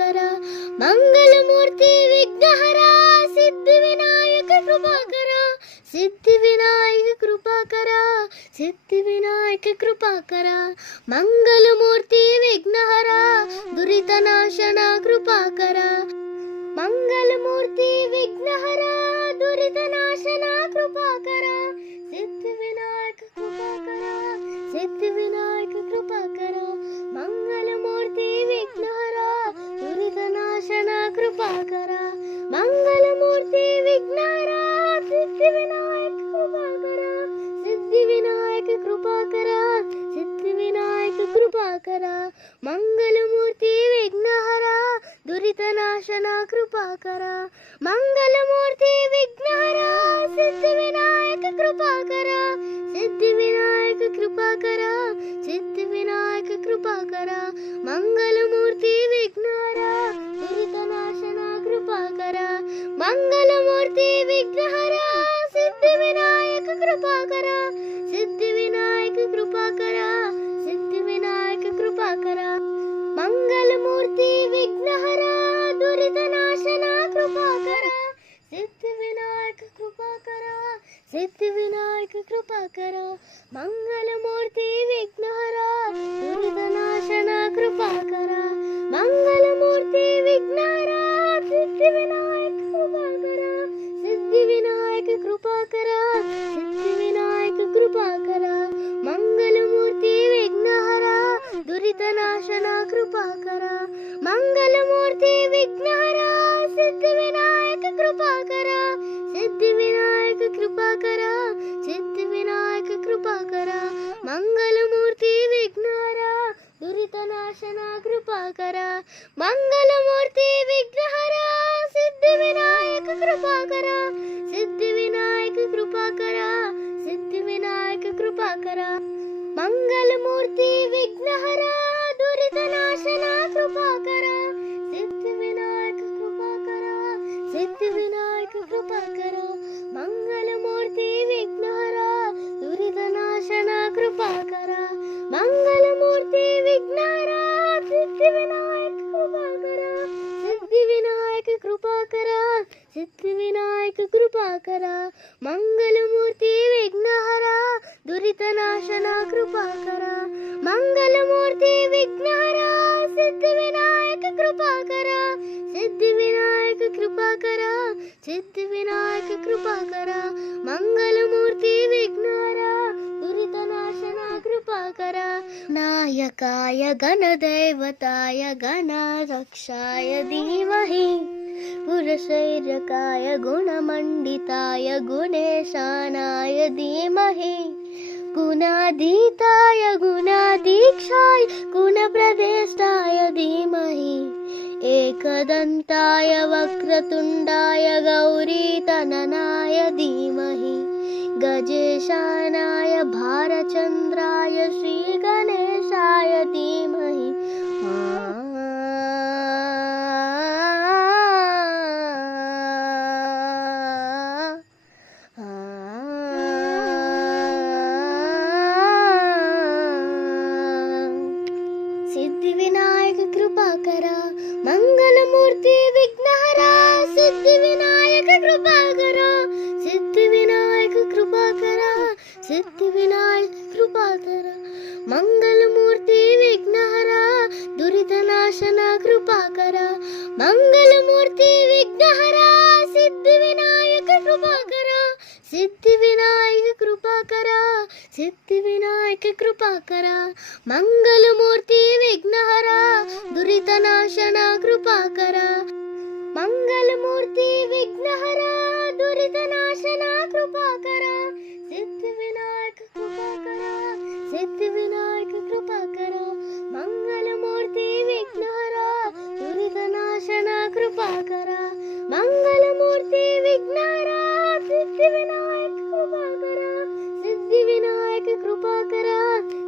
कृपाकर मंगलमूर्ति विघ्नहरा सिद्धिविनायक कृपाकर सिद्धिविनायक कृपाकर सिद्धिविनायक कृपाकर मंगलमूर्ति विघ्नहरा दुरितनाशना कृपाकर मंगलमूर्ति विघ्नहरा दुरितनाशना कृपाकर सिद्धिविनायक कृपाकर सिद्धिविनायक कृपाकर मंगलमूर्ति विघ्नहरा दुरितनाशना कृपाकर मंगलमूर्ति विघ्नहरा सिद्धिविनायक कृपाकर सिद्धिविनायक कृपाकर सिद्धिविनायक कृपाकर मंगलमूर्ति विघ्नहरा दुरितनाशना कृपाकर मंगलमूर्ति विघ्नहरा सिद्धिविनायक कृपाकर सिद्धिविनायक कृपाकर सिद्धिविनायक कृपाकर मंगलमूर्ति विघ्नहरा दुरितनाशना कृपाकर मंगलमूर्ति विघ्नहरा सिद्धिविनायक कृपाकर सिद्धिविनायक कृपाकर सिद्धिविनायक कृपाकर मंगलमूर्ति विघ्नहरा दुरितनाशना कृपाकर सिद्धिविनायक कृपाकर सिद्धिविनायक कृपाकर मंगलमूर्ति विघ्नहरा दुरितनाशना कृपाकर मंगलमूर्ति विघ्नहरा सिद्धिविनायक कृपाकर सिद्धिविनायक कृपाकर सिद्धिविनायक कृपाकर मंगलमूर्ति विघ्नहरा दुरितनाशना कृपाकर मंगलमूर्ति विघ्नहरा सिद्धिविनायक कृपाकर सिद्धिविनायक कृपाकर सिद्धिविनायक कृपाकर मंगलमूर्ति विघ्नहरा दुरितनाशना कृपाकर मंगलमूर्ति विघ्नहरा सिद्धिविनायक कृपाकर सिद्धिविनायक कृपाकर सिद्धिविनायक कृपाकर मंगलमूर्ति विघ्नहरा दुरितनाशना कृपाकर सिद्धिविनायक कृपाकर सिद्धिविनायक कृपाकर मंगलमूर्ति विघ्नहरा दुरितनाशना कृपाकर मंगलमूर्ति विघ्नहरा सिद्धिविनायक कृपाकर सिद्धिविनायक कृपाकर सिद्धिविनायक कृपाकर मंगलमूर्ति विघ्नहरा दुरितनाशना कृपाकर मंगलमूर्ति विघ्नहरा सिद्धिविनायक कृपाकर सिद्धिविनायक कृपाकर सिद्धिविनायक कृपाकर मंगलमूर्ति विघ्नहरा दुरितनाशना कृपाकर नायकाय गणदैवताय गणाध्यक्षाय धीमहि पुरशैर्यकाय गुणमण्डिताय गुणेशानाय धीमहि गुणाधीताय गुणाधीक्षाय गुणप्रदेष्टाय धीमहि एकदन्ताय वक्रतुण्डाय गौरीतननाय धीमहि गजेशानाय भारचन्द्राय श्रीगणेशाय धीमहि सिद्धिविनायक कृपाकर मंगलमूर्ति विघ्नहरा सिद्धिविनायक कृपाकर सिद्धिविनायक कृपाकर सिद्धिविनायक कृपाकर मंगलमूर्ति विघ्नहरा दुरितनाशना कृपाकर मंगलमूर्ति विघ्नहरा सिद्धिविनायक कृपाकर सिद्धिविनायक कृपाकर सिद्धिविनायक कृपाकर मंगलमूर्ति विघ्नहरा दुरितनाशना कृपाकर मंगलमूर्ति विघ्नहरा दुरितनाशना कृपाकर सिद्धिविनायक कृपाकर सिद्धिविनायक कृपाकर मंगलमूर्ति विघ्नहरा दुरितनाशना कृपाकर मंगलमूर्ति विघ्नहरा सिद्धिविनायक कृपाकर सिद्धिविनायक कृपाकर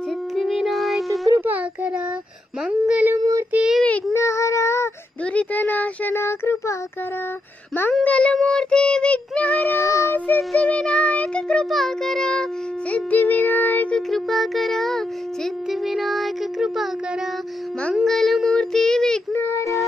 सिद्धिविनायक कृपाकर मंगलमूर्ति विघ्नहरा दुरितनाशना कृपाकर मंगलमूर्ति विघ्नहरा सिद्धिविनायक कृपाकर सिद्धिविनायक कृपाकर सिद्धिविनायक कृपाकर मंगलमूर्ति विघ्नहरा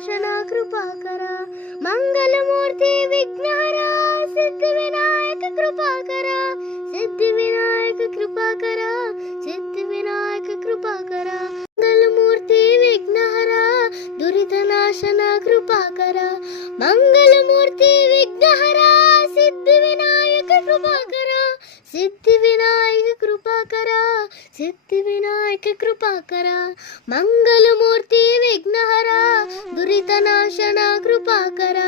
दुरितनाशना कृपाकर मंगलमूर्ति विघ्नहर सिद्धिविनायक कृपाकर सिद्धिविनायक कृपाकर सिद्धिविनायक कृपाकर मंगलमूर्ति विघ्नहर दुरितनाशना कृपाकर मंगलमूर्ति विघ्नहर सिद्धिविनायक कृपाकर सिद्धिविनायक कृपाकर सिद्धिविनायक कृपाकर मंगलमूर्ति विघ्नहर दुरितनाशना कृपाकर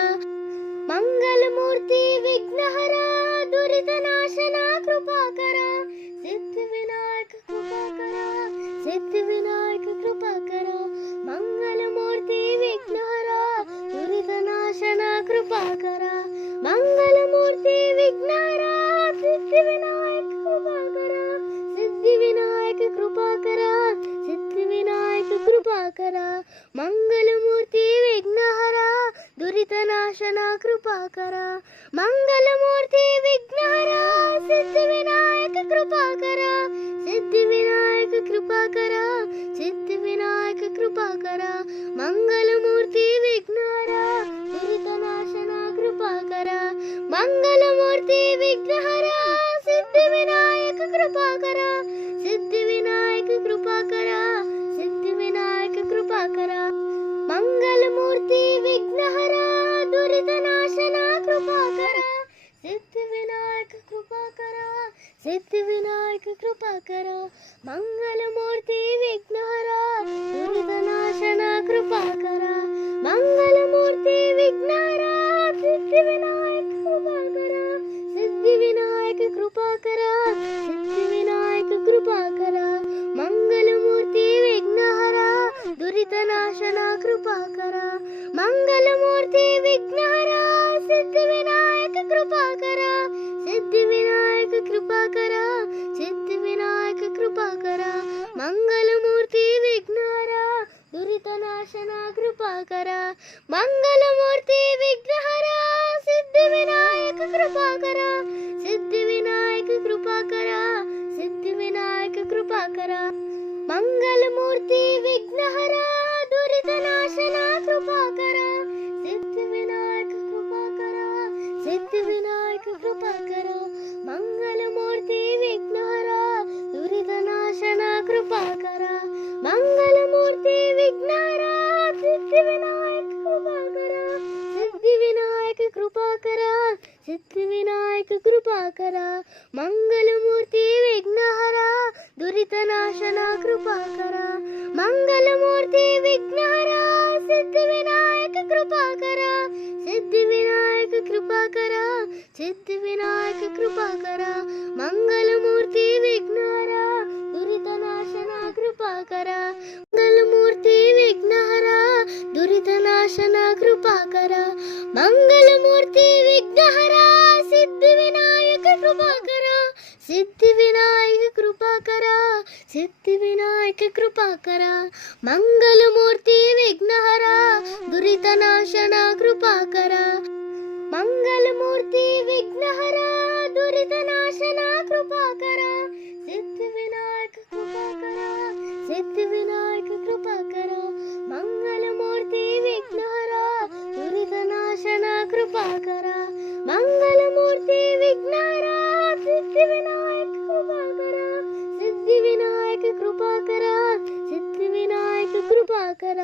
मंगलमूर्ति विघ्नहर दुरितनाशना कृपाकर सिद्धिविनायक कृपाकर सिद्धिविनायक कृपाकर मंगलमूर्ति विघ्नहर दुरितनाशना कृपाकर मंगलमूर्ति विघ्नहर सिद्धिविनायक कृपाकर सिद्धिविनायक कृपाकर सिद्धिविनायक कृपाकर मंगलमूर्ति विघ्नहर दुरितनाशना कृपाकर मंगलमूर्ति विघ्नहर सिद्धिविनायक कृपाकर सिद्धिविनायक कृपाकर सिद्धिविनायक कृपाकर मंगलमूर्ति विघ्नहर दुरितनाशना कृपाकर मंगलमूर्ति विघ्नहर सिद्धिविनायक कृपाकर सिद्धिविनायक कृपाकर सिद्धिविनायक कृपाकर मंगलमूर्ति विघ्नहर दुरितनाशना कृपाकर सिद्धिविनायक कृपाकर सिद्धिविनायक कृपाकर मंगलमूर्ति विघ्नहर दुरितनाशना कृपाकर मंगलमूर्ति विघ्नहर सिद्धिविनायक कृपाकर सिद्धिविनायक कृपाकर सिद्धिविनायक कृपाकर मंगलमूर्ति विघ्नहर दुरितनाशना कृपाकर मंगलमूर्ति विघ्नहर सिद्धिविनायक कृपाकर सिद्धिविनायक कृपाकर सिद्धिविनायक कृपाकर मंगलमूर्ति विघ्नहर दुरितनाशना कृपाकर मंगलमूर्ति विघ्नहर सिद्धिविनायक कृपाकर सिद्धिविनायक कृपाकर सिद्धिविनायक कृपाकर मंगलमूर्ति विघ्नहर दुरितनाशना कृपाकर सिद्धिविनायक कृपाकर सिद्धिविनायक कृपाकर मंगलमूर्ति विघ्नहर दुरितनाशना कृपाकर मंगलमूर्ति विघ्नहर सिद्धिविनायक कृपाकर सिद्धिविनायक कृपाकर सिद्धिविनायक कृपाकर मंगलमूर्ति विघ्नहर दुरितनाशना कृपाकर मंगलमूर्ति विघ्नहर सिद्धिविनायक कृपाकर सिद्धिविनायक कृपाकर सिद्धिविनायक कृपाकर मंगलमूर्ति विघ्नहर दुरितनाशना कृपाकर मंगलमूर्ति विघ्नहर दुरितनाशना कृपाकर मंगलमूर्ति विघ्नहर सिद्धिविनायक कृपाकर सिद्धिविनायक कृपाकर सिद्धिविनायक कृपाकर मंगलमूर्ति विघ्नहर दुरितनाशना कृपाकर मंगलमूर्ति विघ्नहर दुरितनाशना कृपाकर सिद्धिविनायक कृपाकर सिद्धिविनायक कृपाकर मंगलमूर्ति विघ्नहर दुरितनाशना कृपाकर मंगलमूर्ति विघ्नहर सिद्धिविनायक कृपाकर सिद्धिविनायक कृपाकर सिद्धिविनायक कृपाकर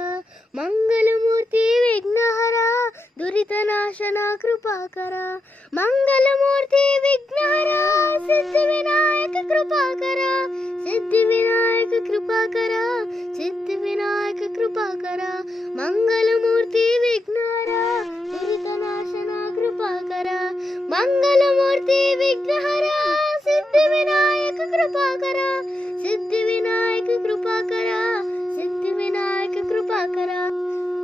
मंगलमूर्ति विघ्नहर दुरितनाशना कृपाकर मंगलमूर्ति विघ्नहर सिद्धिविनायक कृपाकर सिद्धिविनायक कृपाकर सिद्धिविनायक कृपाकर मंगलमूर्ति विघ्नहर दुरितनाशना कृपाकर मंगलमूर्ति विघ्नहर सिद्धिविनायक कृपाकर सिद्धिविनायक कृपाकर सिद्धिविनायक कृपाकर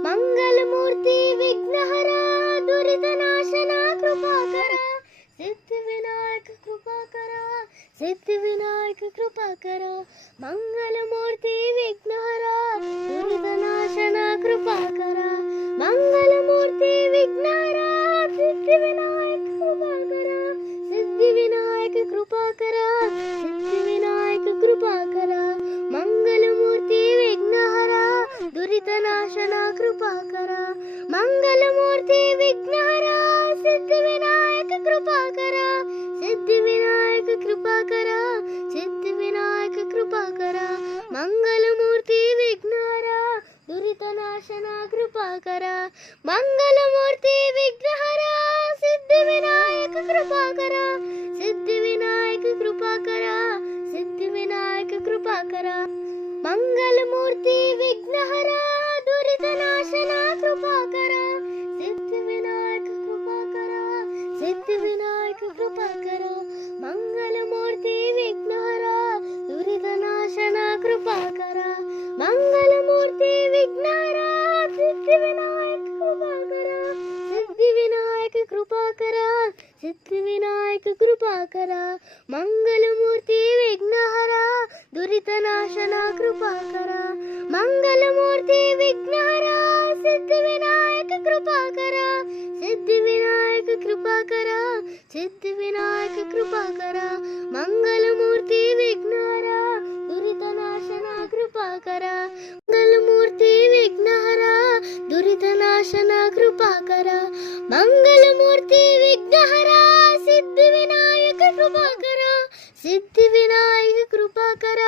मंगलमूर्ति विघ्नहर दुरितनाशना कृपाकर सिद्धिविनायक कृपाकर सिद्धिविनायक कृपाकर मंगलमूर्ति विघ्नहर दुरितनाशना कृपाकर मंगलमूर्ति विघ्नहर सिद्धिविनायक कृपाकर सिद्धिविनायक कृपाकर सिद्धिविनायक कृपाकर मंगलमूर्ति विघ्नहर दुरितनाशना सिद्धिविनायक कृपाकर मंगलमूर्ति विघ्नहर सिद्धिविनायक कृपाकर सिद्धिविनायक कृपाकर सिद्धिविनायक कृपाकर मंगलमूर्ति विघ्नहर दुरितनाशन कृपाकर मंगलमूर्ति विघ्नहर सिद्धिविनायक कृपाकर सिद्धिविनायक कृपाकर सिद्धिविनायक कृपाकर मंगलमूर्ति विघ्नहर दुरितनाशन कृपाकर सिद्धिविनायक कृपाकर सिद्धिविनायक कृपाकर मंगलमूर्ति विघ्नहर दुरितनाशन कृपाकर मंगलमूर्ति विघ्नहर सिद्धिविनायक कृपाकर सिद्धिविनायक कृपाकर सिद्धिविनायक कृपाकर मंगलमूर्ति विघ्नहर दुरितनाशन कृपाकर मंगलमूर्ति विघ्नहर सिद्धिविनायक कृपाकर सिद्धिविनायक कृपाकर सिद्धिविनायक कृपाकर मंगलमूर्ति विघ्नहर दुरितनाशन कृपाकर मंगलमूर्ति विघ्नहर दुरितनाशन कृपाकर मंगलमूर्ति विघ्नहर सिद्धिविनायक कृपाकर सिद्धिविनायक कृपाकर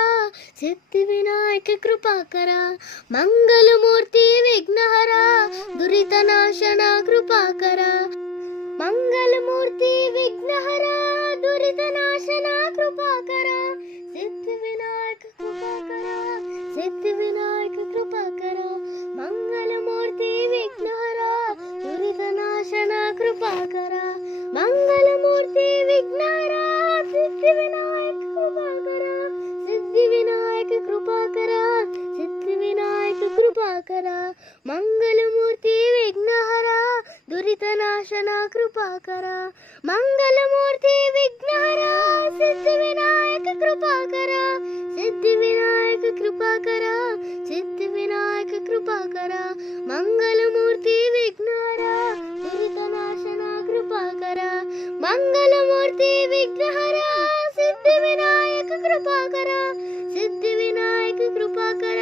सिद्धिविनायक कृपाकर मंगलमूर्ति विघ्नहर दुरितनाशन कृपाकर मंगलमूर्ति विघ्नहर दुरितनाशन कृपाकर सिद्धिविनायक कृपाकर सिद्धिविनायक कृपाकर मंगलमूर्ति विघ्नहर दुरितनाशन कृपाकर मंगलमूर्ति विघ्नहर सिद्धिविनायक कृपाकर सिद्धिविनायक कृपाकर सिद्धिविनायक कृपाकर मंगलमूर्ति विघ्नहर दुरितनाशन कृपाकर मंगलमूर्ति विघ्नहर सिद्धिविनायक कृपाकर सिद्धिविनायक कृपाकर सिद्धिविनायक कृपाकर मंगलमूर्ति विघ्नहर दुरितनाशन कृपाकर मंगलमूर्ति विघ्नहर सिद्धिविनायक कृपाकर सिद्धिविनायक कृपाकर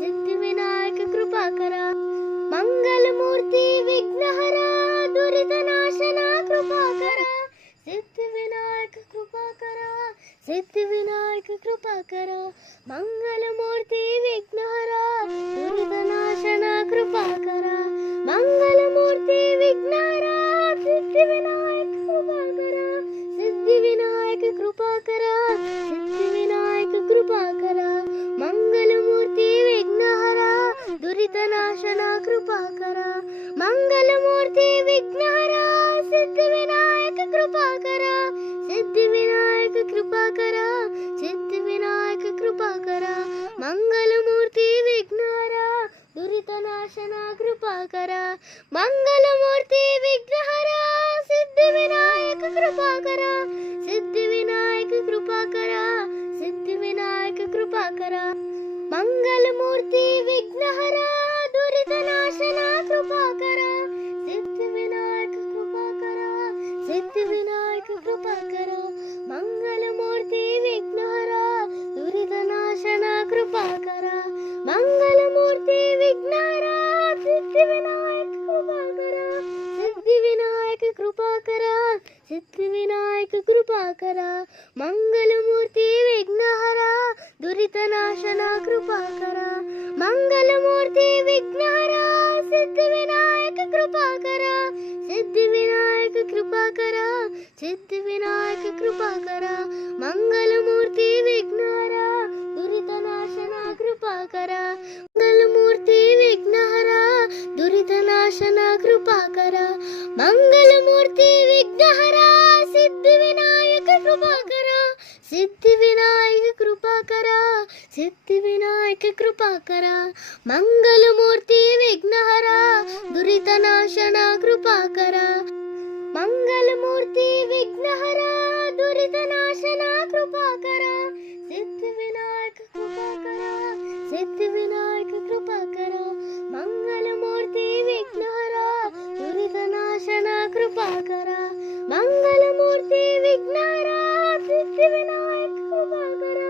सिद्धिविनायक कृपाकर मंगलमूर्ति विघ्नहर दुरितनाशन कृपाकर सिद्धिविनायक कृपाकर सिद्धिविनायक कृपाकर मंगलमूर्ति विघ्नहर दुरितनाशन कृपाकर मंगलमूर्ति विघ्नहर सिद्धिविनायक कृपाकर सिद्धिविनायक कृपाकर सिद्धिविनायक कृपाकर मंगलमूर्ति विघ्नहर दुरितनाशन कृपाकर मंगलमूर्ति विघ्नहर सिद्धिविनायक कृपाकर सिद्धिविनायक कृपाकर सिद्धिविनायक कृपाकर मंगलमूर्ति विघ्नहर दुरितनाशन कृपाकर मंगलमूर्ति विघ्नहर सिद्धिविनायक कृपाकर सिद्धिविनायक कृपाकर सिद्धिविनायक कृपाकर मंगलमूर्ति विघ्नहर दुरितनाशन कृपाकर सिद्धिविनायक कृपाकर सिद्धिविनायक कृपाकर मंगलमूर्ति विघ्नहर दुरितनाशन कृपाकर मंगलमूर्ति विघ्नहर सिद्धिविनायक कृपाकर सिद्धिविनायक कृपाकर सिद्धिविनायक कृपाकर मंगलमूर्ति विघ्नहर दुरितनाशन कृपाकर मंगलमूर्ति विघ्नहर सिद्धिविनायक कृपाकर सिद्धिविनायक कृपाकर सिद्धिविनायक कृपाकर मंगलमूर्ति विघ्नहर दुरितनाशन कृपाकर मंगलमूर्ति विघ्नहर दुरितनाशन कृपाकर मंगलमूर्ति विघ्नहर सिद्धिविनायक कृपाकर सिद्धिविनायक कृपाकर सिद्धिविनायक कृपाकर मंगलमूर्ति विघ्नहर दुरितनाशन कृपाकर मंगलमूर्ति विघ्नहर दुरितनाशन कृपाकर सिद्धिविनायक कृपाकर सिद्धिविनायक कृपाकर मंगलमूर्ति विघ्नहर दुरितनाशन कृपाकर मंगलमूर्ति विघ्नहर सिद्धिविनायक कृपाकर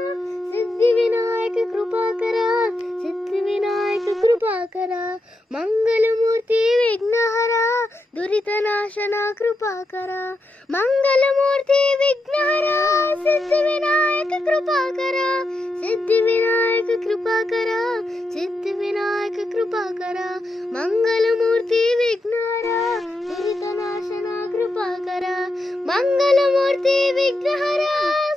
सिद्धिविनायक कृपाकर सिद्धिविनायक कृपाकर ಮಂಗಲಮೂರ್ತಿ ವಿಘ್ನಹರ ದುರಿತನಾಶನ ಕೃಪಾಕರ ಮಂಗಲಮೂರ್ತಿ ವಿಘ್ನಹರ ಸಿದ್ಧಿವಿನಾಯಕ ಕೃಪಾಕರ ಸಿದ್ಧಿವಿನಾಯಕ ಕೃಪಾಕರ ಸಿದ್ಧಿವಿನಾಯಕ ಕೃಪಾಕರ ಮಂಗಲಮೂರ್ತಿ ವಿಘ್ನಹರ ದುರಿತನಾಶನ ಕೃಪಾಕರ ಮಂಗಲಮೂರ್ತಿ ವಿಘ್ನಹರ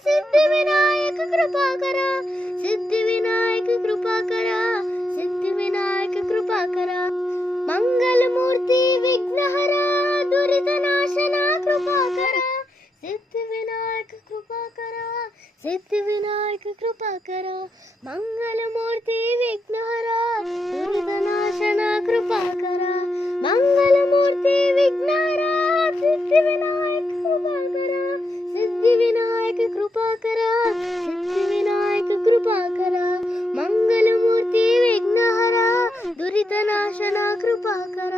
ಸಿದ್ಧಿವಿನಾಯಕ ಕೃಪಾಕರ ಸಿದ್ಧಿವಿನಾಯಕ ಕೃಪಾಕರ ಸಿದ್ಧಿವಿನಾಯಕ ಕೃಪಾಕರ ಮಂಗಲಮೂರ್ತಿ ವಿಘ್ನಹರ ದುರಿತನಾಶನ ಕೃಪಾಕರ ಸಿದ್ಧಿವಿನಾಯಕ ಕೃಪಾಕರ ಸಿದ್ಧಿವಿನಾಯಕ ಕೃಪಾಕರ ಮಂಗಲಮೂರ್ತಿ ವಿಘ್ನಹರ ದುರಿತನಾಶನ ಕೃಪಾಕರ ಮಂಗಲಮೂರ್ತಿ ವಿಘ್ನಹರ ಸಿದ್ಧಿವಿನಾಯಕ ಕೃಪಾಕರ ಸಿದ್ಧಿವಿನಾಯಕ ಕೃಪಾಕರ ಸಿದ್ಧಿವಿನಾಯಕ ಕೃಪಾಕರ ಮಂಗಲಮೂರ್ತಿ ವಿಘ್ನಹರ ದುರಿತನಾಶನ ಕೃಪಾಕರ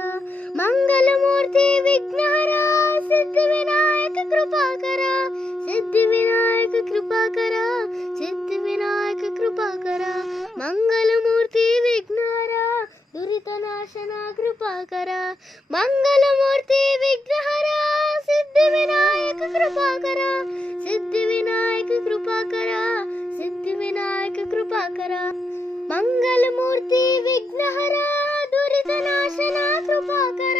ಮಂಗಲಮೂರ್ತಿ ವಿಘ್ನಹರ ಸಿದ್ಧಿವಿನಾಯಕ ಕೃಪಾಕರ ಸಿದ್ಧಿವಿನಾಯಕ ಕೃಪಾಕರ ಸಿದ್ಧಿವಿನಾಯಕ ಕೃಪಾಕರ ಮಂಗಲಮೂರ್ತಿ ವಿಘ್ನಹರ ದುರಿತನಾಶನ ಕೃಪಾಕರ ಮಂಗಲಮೂರ್ತಿ ವಿಘ್ನಹರ ಸಿದ್ಧಿವಿನಾಯಕ ಕೃಪಾಕರ ಸಿದ್ಧಿವಿನಾಯಕ ಕೃಪಾಕರ ಸಿದ್ಧಿವಿನಾಯಕ ಕೃಪಾಕರ ಮಂಗಲಮೂರ್ತಿ ವಿಘ್ನಹರ ದುರಿತನಾಶನ ಕೃಪಾಕರ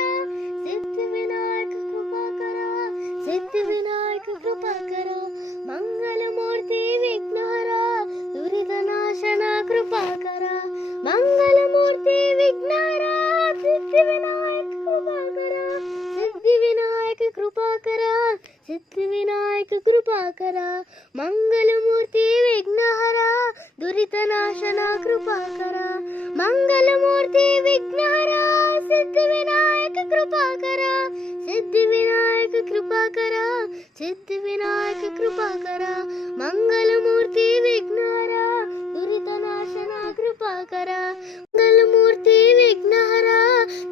ಸಿದ್ಧಿವಿನಾಯಕ ಕೃಪಾಕರ ಸಿದ್ಧಿವಿನಾಯಕ ಕೃಪಾಕರ ಮಂಗಲಮೂರ್ತಿ ವಿಘ್ನಹರ ದುರಿತನಾಶನ ಕೃಪಾಕರ ಮಂಗಲಮೂರ್ತಿ ವಿಘ್ನಹರ ಸಿದ್ಧಿವಿನಾಯಕ ಕೃಪಾಕರ ಸಿದ್ಧಿವಿನಾಯಕ ಕೃಪಾಕರ ಸಿದ್ಧಿವಿನಾಯಕ ಕೃಪಾಕರ ಮಂಗಲಮೂರ್ತಿ ವಿಘ್ನಹರ ದುರಿತನಾಶನ ಕೃಪಾಕರ ಮಂಗಲಮೂರ್ತಿ ವಿಘ್ನಹರ ಸಿದ್ಧಿವಿನಾಯಕ ಕೃಪಾಕರ ಸಿದ್ಧಿವಿನಾಯಕ ಕೃಪಾಕರ ಸಿದ್ಧಿವಿನಾಯಕ ಕೃಪಾಕರ ಮಂಗಲಮೂರ್ತಿ ವಿಘ್ನಹರ ದುರಿತನಾಶನ ಕೃಪಾಕರ ಮಂಗಲಮೂರ್ತಿ ವಿಘ್ನಹರ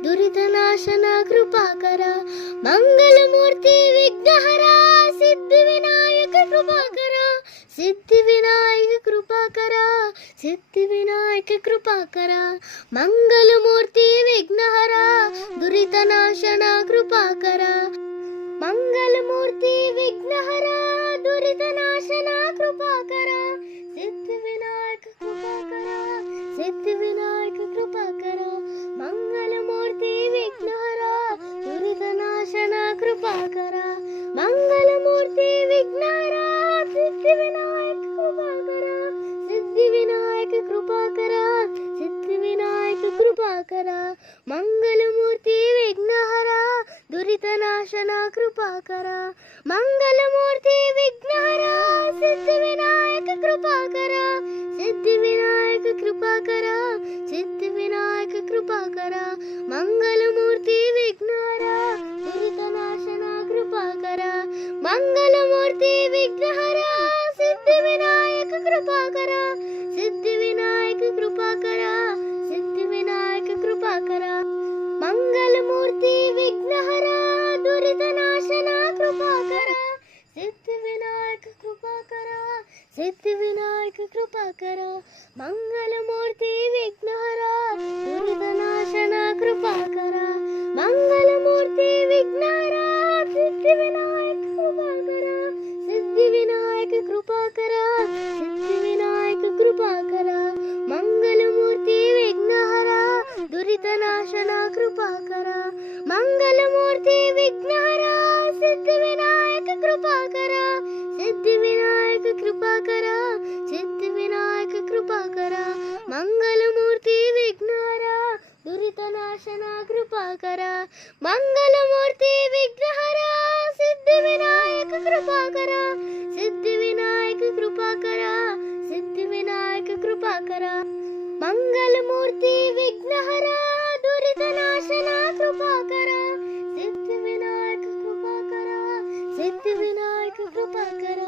ದುರಿತನಾಶನ ಕೃಪಾಕರ ಮಂಗಲಮೂರ್ತಿ ವಿಘ್ನಹರ ಸಿದ್ಧಿವಿನಾಯಕ ಕೃಪಾಕರ ಸಿದ್ಧಿವಿನಾಯಕ ಕೃಪಾಕರ ಸಿದ್ಧಿವಿನಾಯಕ ಕೃಪಾಕರ ಮಂಗಲಮೂರ್ತಿ ವಿಘ್ನಹರ ದುರಿತನಾಶನ ಕೃಪಾಕರ ಮಂಗಲಮೂರ್ತಿ ವಿಘ್ನಹರ ದುರಿತನಾಶನ ಕೃಪಾಕರ ಸಿದ್ಧಿವಿನಾಯಕ ಕೃಪಾಕರ ಸಿದ್ಧಿವಿನಾಯಕ ಕೃಪಾಕರ ಮಂಗಲಮೂರ್ತಿ ವಿಘ್ನಹರ ದುರಿತನಾಶನ ಕೃಪಾಕರ ಮಂಗಲಮೂರ್ತಿ ವಿಘ್ನಹರ ಸಿದ್ಧಿವಿನಾಯಕ ಕೃಪಾಕರ ಸಿದ್ಧಿವಿನಾಯಕ ಕೃಪಾಕರ ಸಿದ್ಧಿವಿನಾಯಕ ಕೃಪಾಕರ ಮಂಗಲಮೂರ್ತಿ ವಿಘ್ನಹರ ದುರಿತನಾಶನ ಕೃಪಾಕರ ಮಂಗಲಮೂರ್ತಿ ವಿಘ್ನಹರ ಸಿದ್ಧಿವಿನಾಯಕ ಕೃಪಾಕರ ಸಿದ್ಧಿವಿನಾಯಕ ಕೃಪಾಕರ ಸಿದ್ಧಿವಿನಾಯಕ ಕೃಪಾಕರ ಮಂಗಲಮೂರ್ತಿ ವಿಘ್ನಹರ ದುರಿತನಾಶನ ಕೃಪಾಕರ ಮಂಗಲಮೂರ್ತಿ ವಿಘ್ನಹರ ಸಿದ್ಧಿವಿನಾಯಕ ಕೃಪಾಕರ ಸಿದ್ಧಿವಿನಾಯಕ ಕೃಪಾಕರ ಸಿದ್ಧಿವಿನಾಯಕ ಕೃಪಾಕರ ಮಂಗಲಮೂರ್ತಿ ವಿಘ್ನಹರ ದುರಿತನಾಶನ ಕೃಪಾಕರ ಸಿದ್ಧಿವಿನಾಯಕ ಕೃಪಾಕರ ಸಿದ್ಧಿವಿನಾಯಕ ಕೃಪಾಕರ ಮಂಗಲಮೂರ್ತಿ ವಿಘ್ನಹರ ದುರಿತನಾಶನ ಕೃಪಾಕರ ಮಂಗಲಮೂರ್ತಿ ವಿಘ್ನಹರ ಸಿದ್ಧಿವಿನಾಯಕ ಕೃಪಾಕರ ಸಿದ್ಧಿವಿನಾಯಕ ಕೃಪಾಕರ ಸಿದ್ಧಿವಿನಾಯಕ ಕೃಪಾಕರ ಮಂಗಲಮೂರ್ತಿ ವಿಘ್ನಹರ ದುರಿತನಾಶನ ಕೃಪಾಕರ ಮಂಗಲಮೂರ್ತಿ ವಿಘ್ನಹರ ಸಿದ್ಧಿವಿನಾಯಕ ಕೃಪಾಕರ ಸಿದ್ಧಿವಿನಾಯಕ ಕೃಪಾಕರ ಸಿದ್ಧಿವಿನಾಯಕ ಕೃಪಾಕರ ಮಂಗಲಮೂರ್ತಿ ವಿಘ್ನಹರ ದುರಿತನಾಶನ ಕೃಪಾಕರ ಮಂಗಲಮೂರ್ತಿ ವಿಘ್ನಹರ ಸಿದ್ಧಿವಿನಾಯಕ ಕೃಪಾಕರ ಸಿದ್ಧಿವಿನಾಯಕ ಕೃಪಾಕರ ಸಿದ್ಧಿವಿನಾಯಕ ಕೃಪಾಕರ ಮಂಗಲಮೂರ್ತಿ ವಿಘ್ನಹರ ದುರಿತನಾಶನ ಕೃಪಾಕರ ಸಿದ್ಧಿವಿನಾಯಕ ಕೃಪಾಕರ ಸಿದ್ಧಿವಿನಾಯಕ ಕೃಪಾಕರ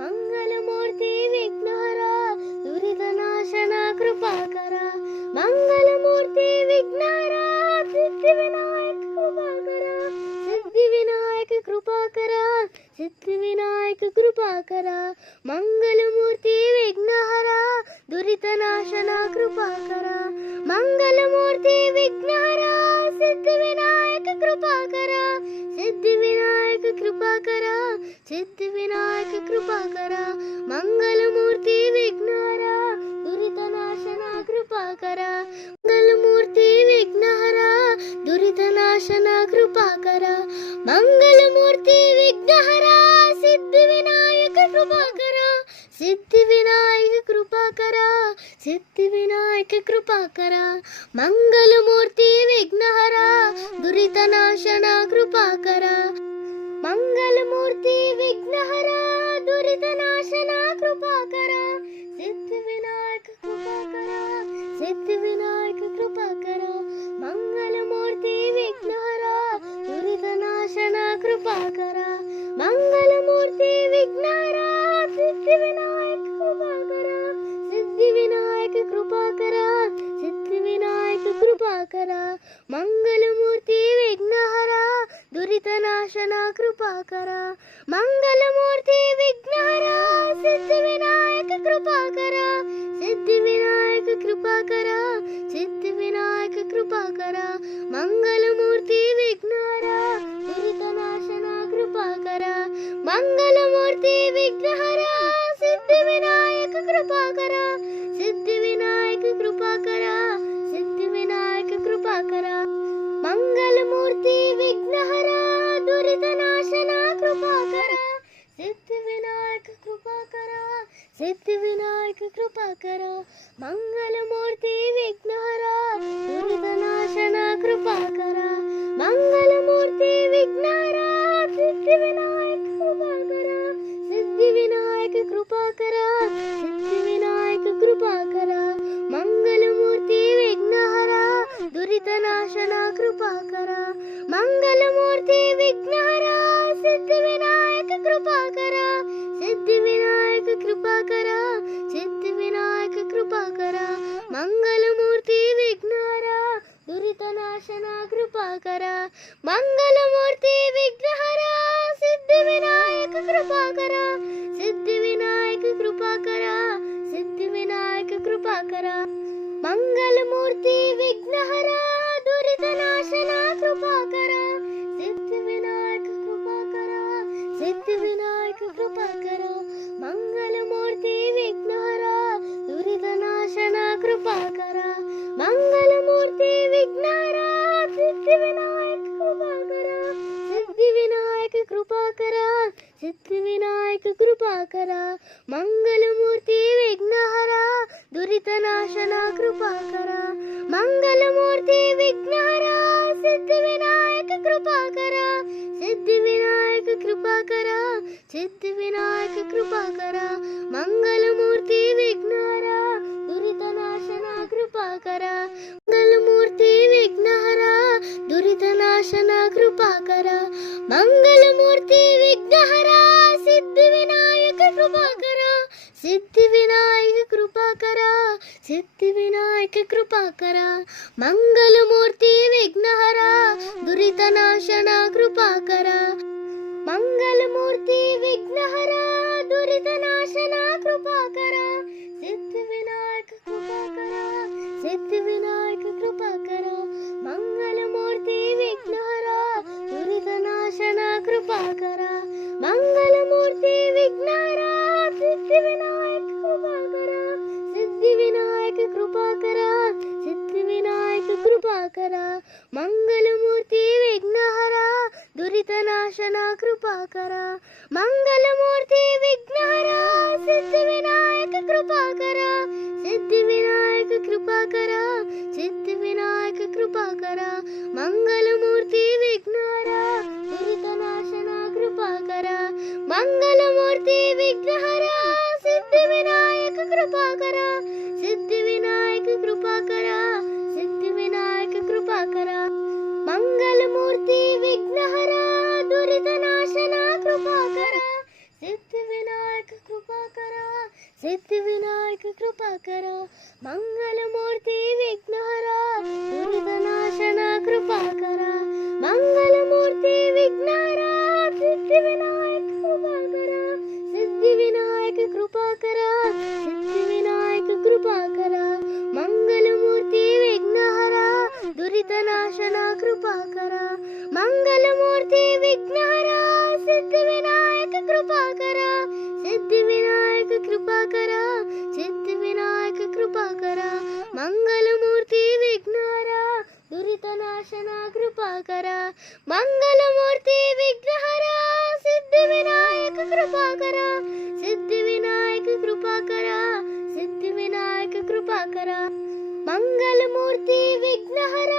ಮಂಗಲಮೂರ್ತಿ ವಿಘ್ನಹರ ದುರಿತನಾಶನ ಕೃಪಾಕರ ಮಂಗಲಮೂರ್ತಿ ವಿಘ್ನಹರ ಸಿದ್ಧಿವಿನಾಯಕ ಕೃಪಾಕರ ಸಿದ್ಧಿವಿನಾಯಕ ಕೃಪಾಕರ ಸಿದ್ಧಿವಿನಾಯಕ ಕೃಪಾಕರ ಮಂಗಲಮೂರ್ತಿ ವಿಘ್ನಹರ दुरितनाशना कृपाकर मंगलमूर्ति विघ्नहर सिद्धिविनायक कृपाकर सिद्धिविनायक कृपाकर सिद्धिविनायक कृपाकर मंगलमूर्ति विघ्नहर दुरितनाशना कृपाकर मंगलमूर्ति विघ्नहर दुरितनाशना कृपाकर मंगलमूर्ति विघ्नहर सिद्धिविनायक कृपाकर सिद्धिविनायक कृपाकर सिद्धिविनायक कृपाकर मंगलमूर्ति विघ्नहर दुरितनाशना कृपाकर मंगलमूर्ति विघ्नहर दुरितनाशना कृपाकर सिद्धिविनायक कृपाकर सिद्धिविनायक कृपाकर मंगलमूर्ति विघ्नहर दुरितनाशना कृपाकर मंगलमूर्ति विघ्नहर सिद्धिविनायक कृपाकर सिद्धिविनायक कृपाकर सिद्धिविनायक कृपाकर मंगलमूर्ति विघ्नहर दुरितनाशना कृपाकर मंगलमूर्ति विघ्नहर सिद्धिविनायक कृपाकर सिद्धिविनायक कृपाकर सिद्धिविनायक कृपाकर मंगलमूर्ति विघ्नहर दुरितनाशना कृपाकर मंगलमूर्ति विघ्नहर सिद्धिविनायक कृपाकर सिद्धिविनायक कृपाकर सिद्धिविनायक कृपाकर मंगलमूर्ति विघ्नहर दुरितनाशना कृपाकर सिद्धिविनायक कृपाकर सिद्धिविनायक कृपाकर मंगलमूर्ति विघ्नहर दुरितनाशना कृपाकर मंगलमूर्ति विघ्नहर सिद्धिविनायक कृपाकर सिद्धिविनायक कृपाकर सिद्धिविनायक कृपाकर मंगलमूर्ति विघ्नहर दुरितनाशना कृपाकर मंगलमूर्ति विघ्नहर सिद्धिविनायक कृपाकर सिद्धिविनायक कृपाकर सिद्धिविनायक कृपाकर मंगलमूर्ति विघ्नहर दुरितनाशना कृपाकर मंगलमूर्ति विघ्नहर सिद्धिविनायक कृपाकर सिद्धिविनायक कृपाकर सिद्धिविनायक कृपाकर मंगलमूर्ति विघ्नहर दुरितनाशना कृपाकर सिद्धिविनायक कृपाकर सिद्धिविनायक कृपाकर मंगलमूर्ति विघ्नहर दुरितनाशना कृपाकर मंगलमूर्ति विघ्नहर सिद्धिविनायक कृपाकर सिद्धिविनायक कृपाकर सिद्धिविनायक कृपाकर मंगलमूर्ति विघ्नहर दुरितनाशना कृपाकर मंगलमूर्ति विघ्नहर सिद्धिविनायक कृपाकर सिद्धिविनायक कृपाकर सिद्धिविनायक कृपाकर मंगलमूर्ति विघ्नहर दुरितनाशना कृपाकर मंगलमूर्ति विघ्नहर दुरितनाशना कृपाकर मंगलमूर्ति विघ्नहर सिद्धिविनायक कृपाकर सिद्धिविनायक कृपाकर सिद्धिविनायक कृपाकर मंगलमूर्ति विघ्नहर दुरितनाशना कृपाकर मंगलमूर्ति विघ्नहर दुरितनाशना कृपाकर सिद्धिविनायक कृपाकर सिद्धिविनायक कृपाकर मंगलमूर्ति विघ्नहर दुरितनाशना कृपाकर मंगलमूर्ति विघ्नहर सिद्धिविनायक कृपाकर सिद्धिविनायक कृपाकर सिद्धिविनायक कृपाकर मंगलमूर्ति विघ्नहर दुरितनाशना कृपाकर मंगलमूर्ति विघ्नहर सिद्धिविनायक कृपाकर सिद्धिविनायक कृपाकर सिद्धिविनायक कृपाकर मंगलमूर्ति विघ्नहर दुरितनाशना कृपाकर मंगलमूर्ति विघ्नहर सिद्धिविनायक कृपाकर सिद्धिविनायक कृपाकर सिद्धिविनायक कृपाकर मंगलमूर्ति विघ्नहर दुरितनाशना कृपाकर सिद्धिविनायक कृपाकर सिद्धिविनायक कृपाकर मंगलमूर्ति विघ्नहर दुरितनाशना कृपाकर मंगलमूर्ति विघ्नहर सिद्धिविनायक कृपाकर सिद्धिविनायक कृपाकर सिद्धिविनायक कृपाकर दुरितनाशन कृपाकर मंगलमूर्ति विघ्नहर सिद्धिविनायक कृपाकर सिद्धिविनायक कृपाकर सिद्धिविनायक कृपाकर मंगलमूर्ति विघ्नहर दुरितनाशन कृपाकर मंगलमूर्ति विघ्नहर सिद्धिविनायक कृपाकर सिद्धिविनायक कृपाकर सिद्धिविनायक कृपाकर मंगलमूर्ति विघ्नहर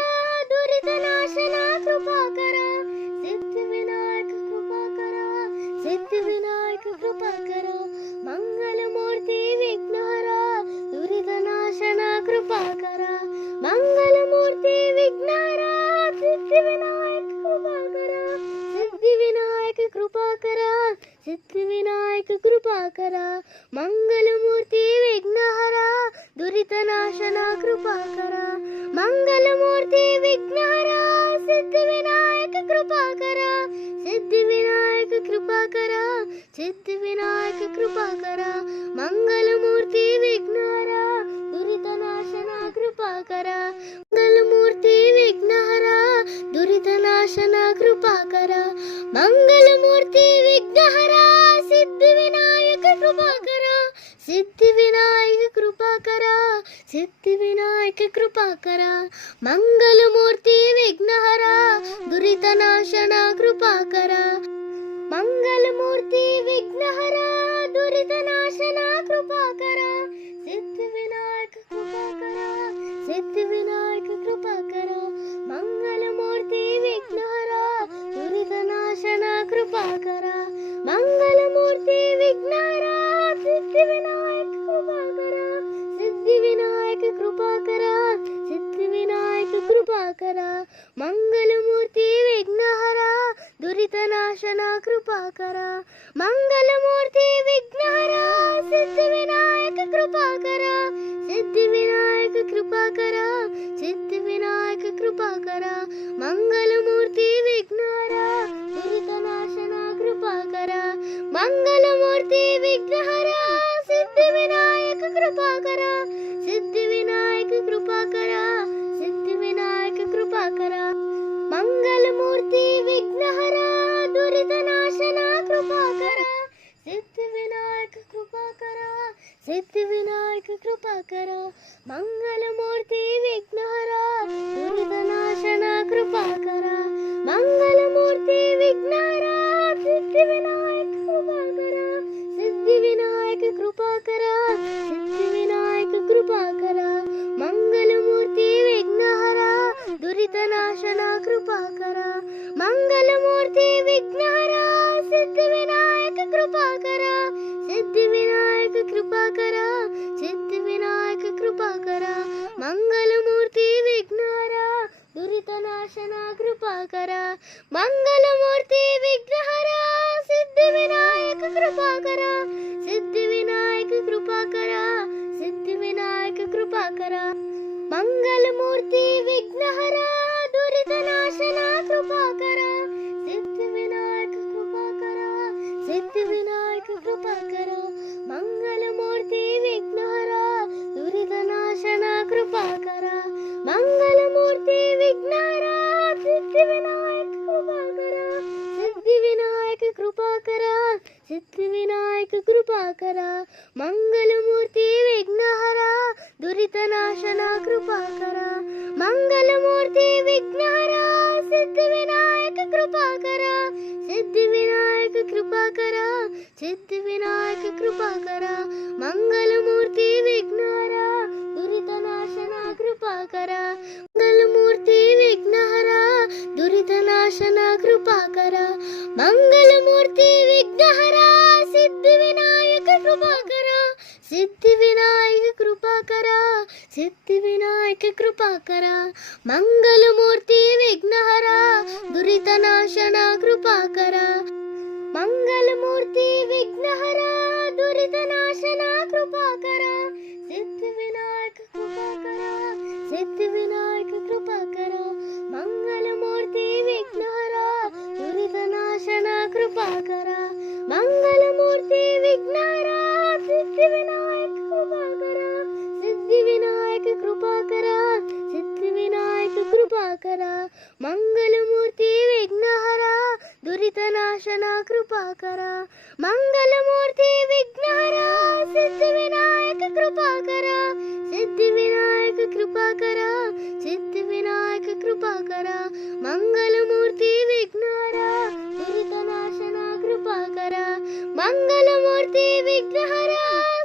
दुरितनाशन कृपाकर सिद्धिविनायक कृपाकर सिद्धिविनायक कृपाकर मंगलमूर्ति विघ्नहर दुरितनाशन कृपाकर मंगलमूर्ति विघ्नहर सिद्धिविनायक कृपाकर सिद्धिविनायक कृपाकर सिद्धिविनायक कृपाकर मंगलमूर्ति विघ्नहर दुरितनाशन कृपाकर मंगलमूर्ति विघ्नहर सिद्धिविनायक कृपाकर सिद्धिविनायक कृपाकर सिद्धिविनायक कृपाकर मंगलमूर्ति विघ्नहर दुरितनाशन कृपाकर मंगलमूर्ति विघ्नहर दुरितनाशन कृपाकर मंगलमूर्ति विघ्नहर सिद्धिविनायक कृपाकर सिद्धिविनायक कृपाकर सिद्धिविनायक कृपाकर मंगलमूर्ति विघ्नहर दुरितनाशन कृपाकर मंगलमूर्ति विघ्नहर दुरितनाशन कृपाकर सिद्धिविनायक कृपाकर सिद्धिविनायक कृपाकर मंगलमूर्ति विघ्नहर दुरितनाशन कृपाकर मंगलमूर्ति विघ्नहर सिद्धिविनायक कृपाकर सिद्धिविनायक कृपाकर सिद्धिविनायक कृपाकर मंगलमूर्ति विघ्नहर दुरितनाशन कृपाकर मंगलमूर्ति विघ्नहर सिद्धिविनायक कृपाकर सिद्धिविनायक कृपाकर सिद्धिविनायक कृपाकर मंगलमूर्ति विघ्नहर दुरितनाशन कृपाकर मंगलमूर्ति विघ्नहर सिद्धिविनायक कृपाकर सिद्धिविनायक कृपाकर सिद्धिविनायक कृपाकर मंगलमूर्ति विघ्नहर दुरितनाशन कृपाकर सिद्धिविनायक कृपाकर सिद्धिविनायक कृपाकर मंगलमूर्ति विघ्नहर दुरितनाशन कृपाकर मंगलमूर्ति विघ्नहर सिद्धिविनायक कृपाकर सिद्धिविनायक कृपाकर सिद्धिविनायक कृपाकर मंगलमूर्ति विघ्नहर दुरितनाशन कृपाकर मंगलमूर्ति विघ्नहर सिद्धिविनायक कृपाकर सिद्धिविनायक कृपाकर सिद्धिविनायक कृपाकर मंगलमूर्ति विघ्नहर दुरितनाशन कृपाकर मंगलमूर्ति विघ्नहर सिद्धिविनायक कृपाकर सिद्धिविनायक कृपाकर सिद्धिविनायक कृपाकर मंगलमूर्ति विघ्नहर दुरितनाशन कृपाकर सिद्धिविनायक कृपाकर सिद्धिविनायक कृपाकर मंगलमूर्ति विघ्नहर दुरितनाशन कृपाकर मंगलमूर्ति विघ्नहर सिद्धिविनायक कृपाकर सिद्धिविनायक कृपाकर सिद्धिविनायक कृपाकर मंगलमूर्ति विघ्नहर दुरितनाशन कृपाकर मंगलमूर्ति विघ्नहर सिद्धिविनायक कृपाकर सिद्धिविनायक कृपाकर सिद्धिविनायक कृपाकर मंगलमूर्ति विघ्नहर दुरितनाशन कृपाकर मंगलमूर्ति विघ्नहर दुरितनाशन कृपाकर मंगलमूर्ति विघ्नहर सिद्धिविनायक कृपाकर सिद्धिविनायक कृपाकर सिद्धिविनायक कृपाकर मंगलमूर्ति विघ्नहर दुरितनाशन कृपाकर मंगलमूर्ति विघ्नहर दुरितनाशन कृपाकर सिद्धिविनायक कृपाकर सिद्धिविनायक कृपाकर मंगलमूर्ति विघ्नहर दुरितनाशन कृपाकर मंगलमूर्ति विघ्नहर सिद्धिविनायक कृपाकर सिद्धिविनायक कृपाकर सिद्धिविनायक कृपाकर ಮಂಗಲಮೂರ್ತಿ ವಿಘ್ನಹರ ದುರಿತನಾಶನ ಕೃಪಾಕರ ಮಂಗಲಮೂರ್ತಿ ವಿಘ್ನಹರ ಸಿದ್ಧಿವಿನಾಯಕ ಕೃಪಾಕರ ಸಿದ್ಧಿವಿನಾಯಕ ಕೃಪಾಕರ ಸಿದ್ಧಿವಿನಾಯಕ ಕೃಪಾಕರ ಮಂಗಲಮೂರ್ತಿ ವಿಘ್ನಹರ ದುರಿತನಾಶನ ಕೃಪಾಕರ ಮಂಗಲಮೂರ್ತಿ ವಿಘ್ನಹರ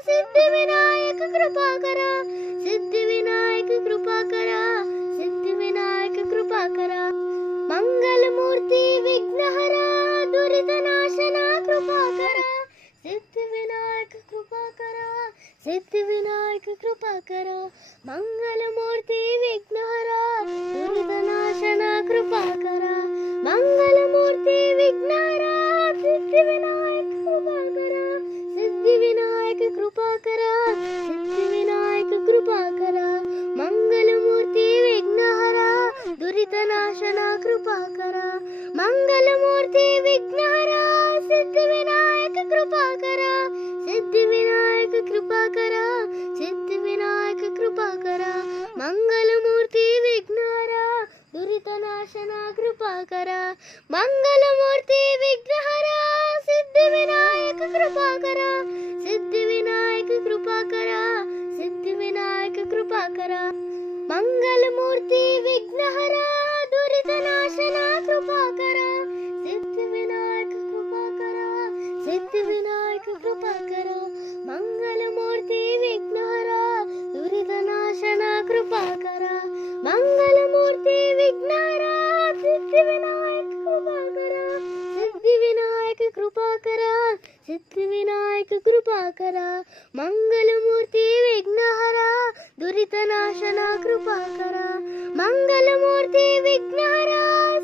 ಸಿದ್ಧಿವಿನಾಯಕ ಕೃಪಾಕರ ಸಿದ್ಧಿವಿನಾಯಕ ಕೃಪಾಕರ ಸಿದ್ಧಿವಿನಾಯಕ ಕೃಪಾಕರ ಮಂಗಲಮೂರ್ತಿ ವಿಘ್ನಹರ ದುರಿತನಾಶನ ಕೃಪಾಕರ ಸಿದ್ಧಿವಿನಾಯಕ ಕೃಪಾಕರ ಸಿದ್ಧಿವಿನಾಯಕ ಕೃಪಾಕರ ಮಂಗಲಮೂರ್ತಿ ವಿಘ್ನಹರ ದುರಿತನಾಶನ ಕೃಪಾಕರ ಮಂಗಲಮೂರ್ತಿ ವಿಘ್ನಹರ ಸಿದ್ಧಿವಿನಾಯಕ ಕೃಪಾಕರ ಸಿದ್ಧಿವಿನಾಯಕ ಕೃಪಾಕರ ಸಿದ್ಧಿವಿನಾಯಕ ಕೃಪಾಕರ ಮಂಗಲಮೂರ್ತಿ ವಿಘ್ನಹರ ದುರಿತನಾಶನ ಕೃಪಾಕರ ಮಂಗಲಮೂರ್ತಿ ವಿಘ್ನಹರ ಸಿದ್ಧಿವಿನಾಯಕ ಕೃಪಾಕರ ಸಿದ್ಧಿವಿನಾಯಕ ಕೃಪಾಕರ ಸಿದ್ಧಿವಿನಾಯಕ ಕೃಪಾಕರ ಮಂಗಲಮೂರ್ತಿ ವಿಘ್ನಹರ ದುರಿತನಾಶನ ಕೃಪಾಕರ ಮಂಗಲಮೂರ್ತಿ ವಿಘ್ನಹರ ಸಿದ್ಧಿವಿನಾಯಕ ಕೃಪಾಕರ ಸಿದ್ಧಿವಿನಾಯಕ ಕೃಪಾಕರ ಸಿದ್ಧಿವಿನಾಯಕ ಕೃಪಾಕರ ಮಂಗಲಮೂರ್ತಿ ವಿಘ್ನಹರ ದುರಿತನಾಶನ ಕೃಪಾಕರ ಸಿದ್ಧಿವಿನಾಯಕ ಕೃಪಾಕರ ಸಿದ್ಧಿವಿನಾಯಕ ಕೃಪಾಕರ ಮಂಗಲಮೂರ್ತಿ ವಿಘ್ನಹರ ದುರಿತನಾಶನ ಕೃಪಾಕರ ಮಂಗಲಮೂರ್ತಿ ವಿಘ್ನಹರ ಸಿದ್ಧಿವಿನಾಯಕ ಕೃಪಾಕರ ಸಿದ್ಧಿವಿನಾಯಕ ಕೃಪಾಕರ ಸಿದ್ಧಿವಿನಾಯಕ ಕೃಪಾಕರ ಮಂಗಲಮೂರ್ತಿ ವಿಘ್ನಹರ ದುರಿತನಾಶನ ಕೃಪಾಕರ ಮಂಗಲಮೂರ್ತಿ ವಿಘ್ನಹರ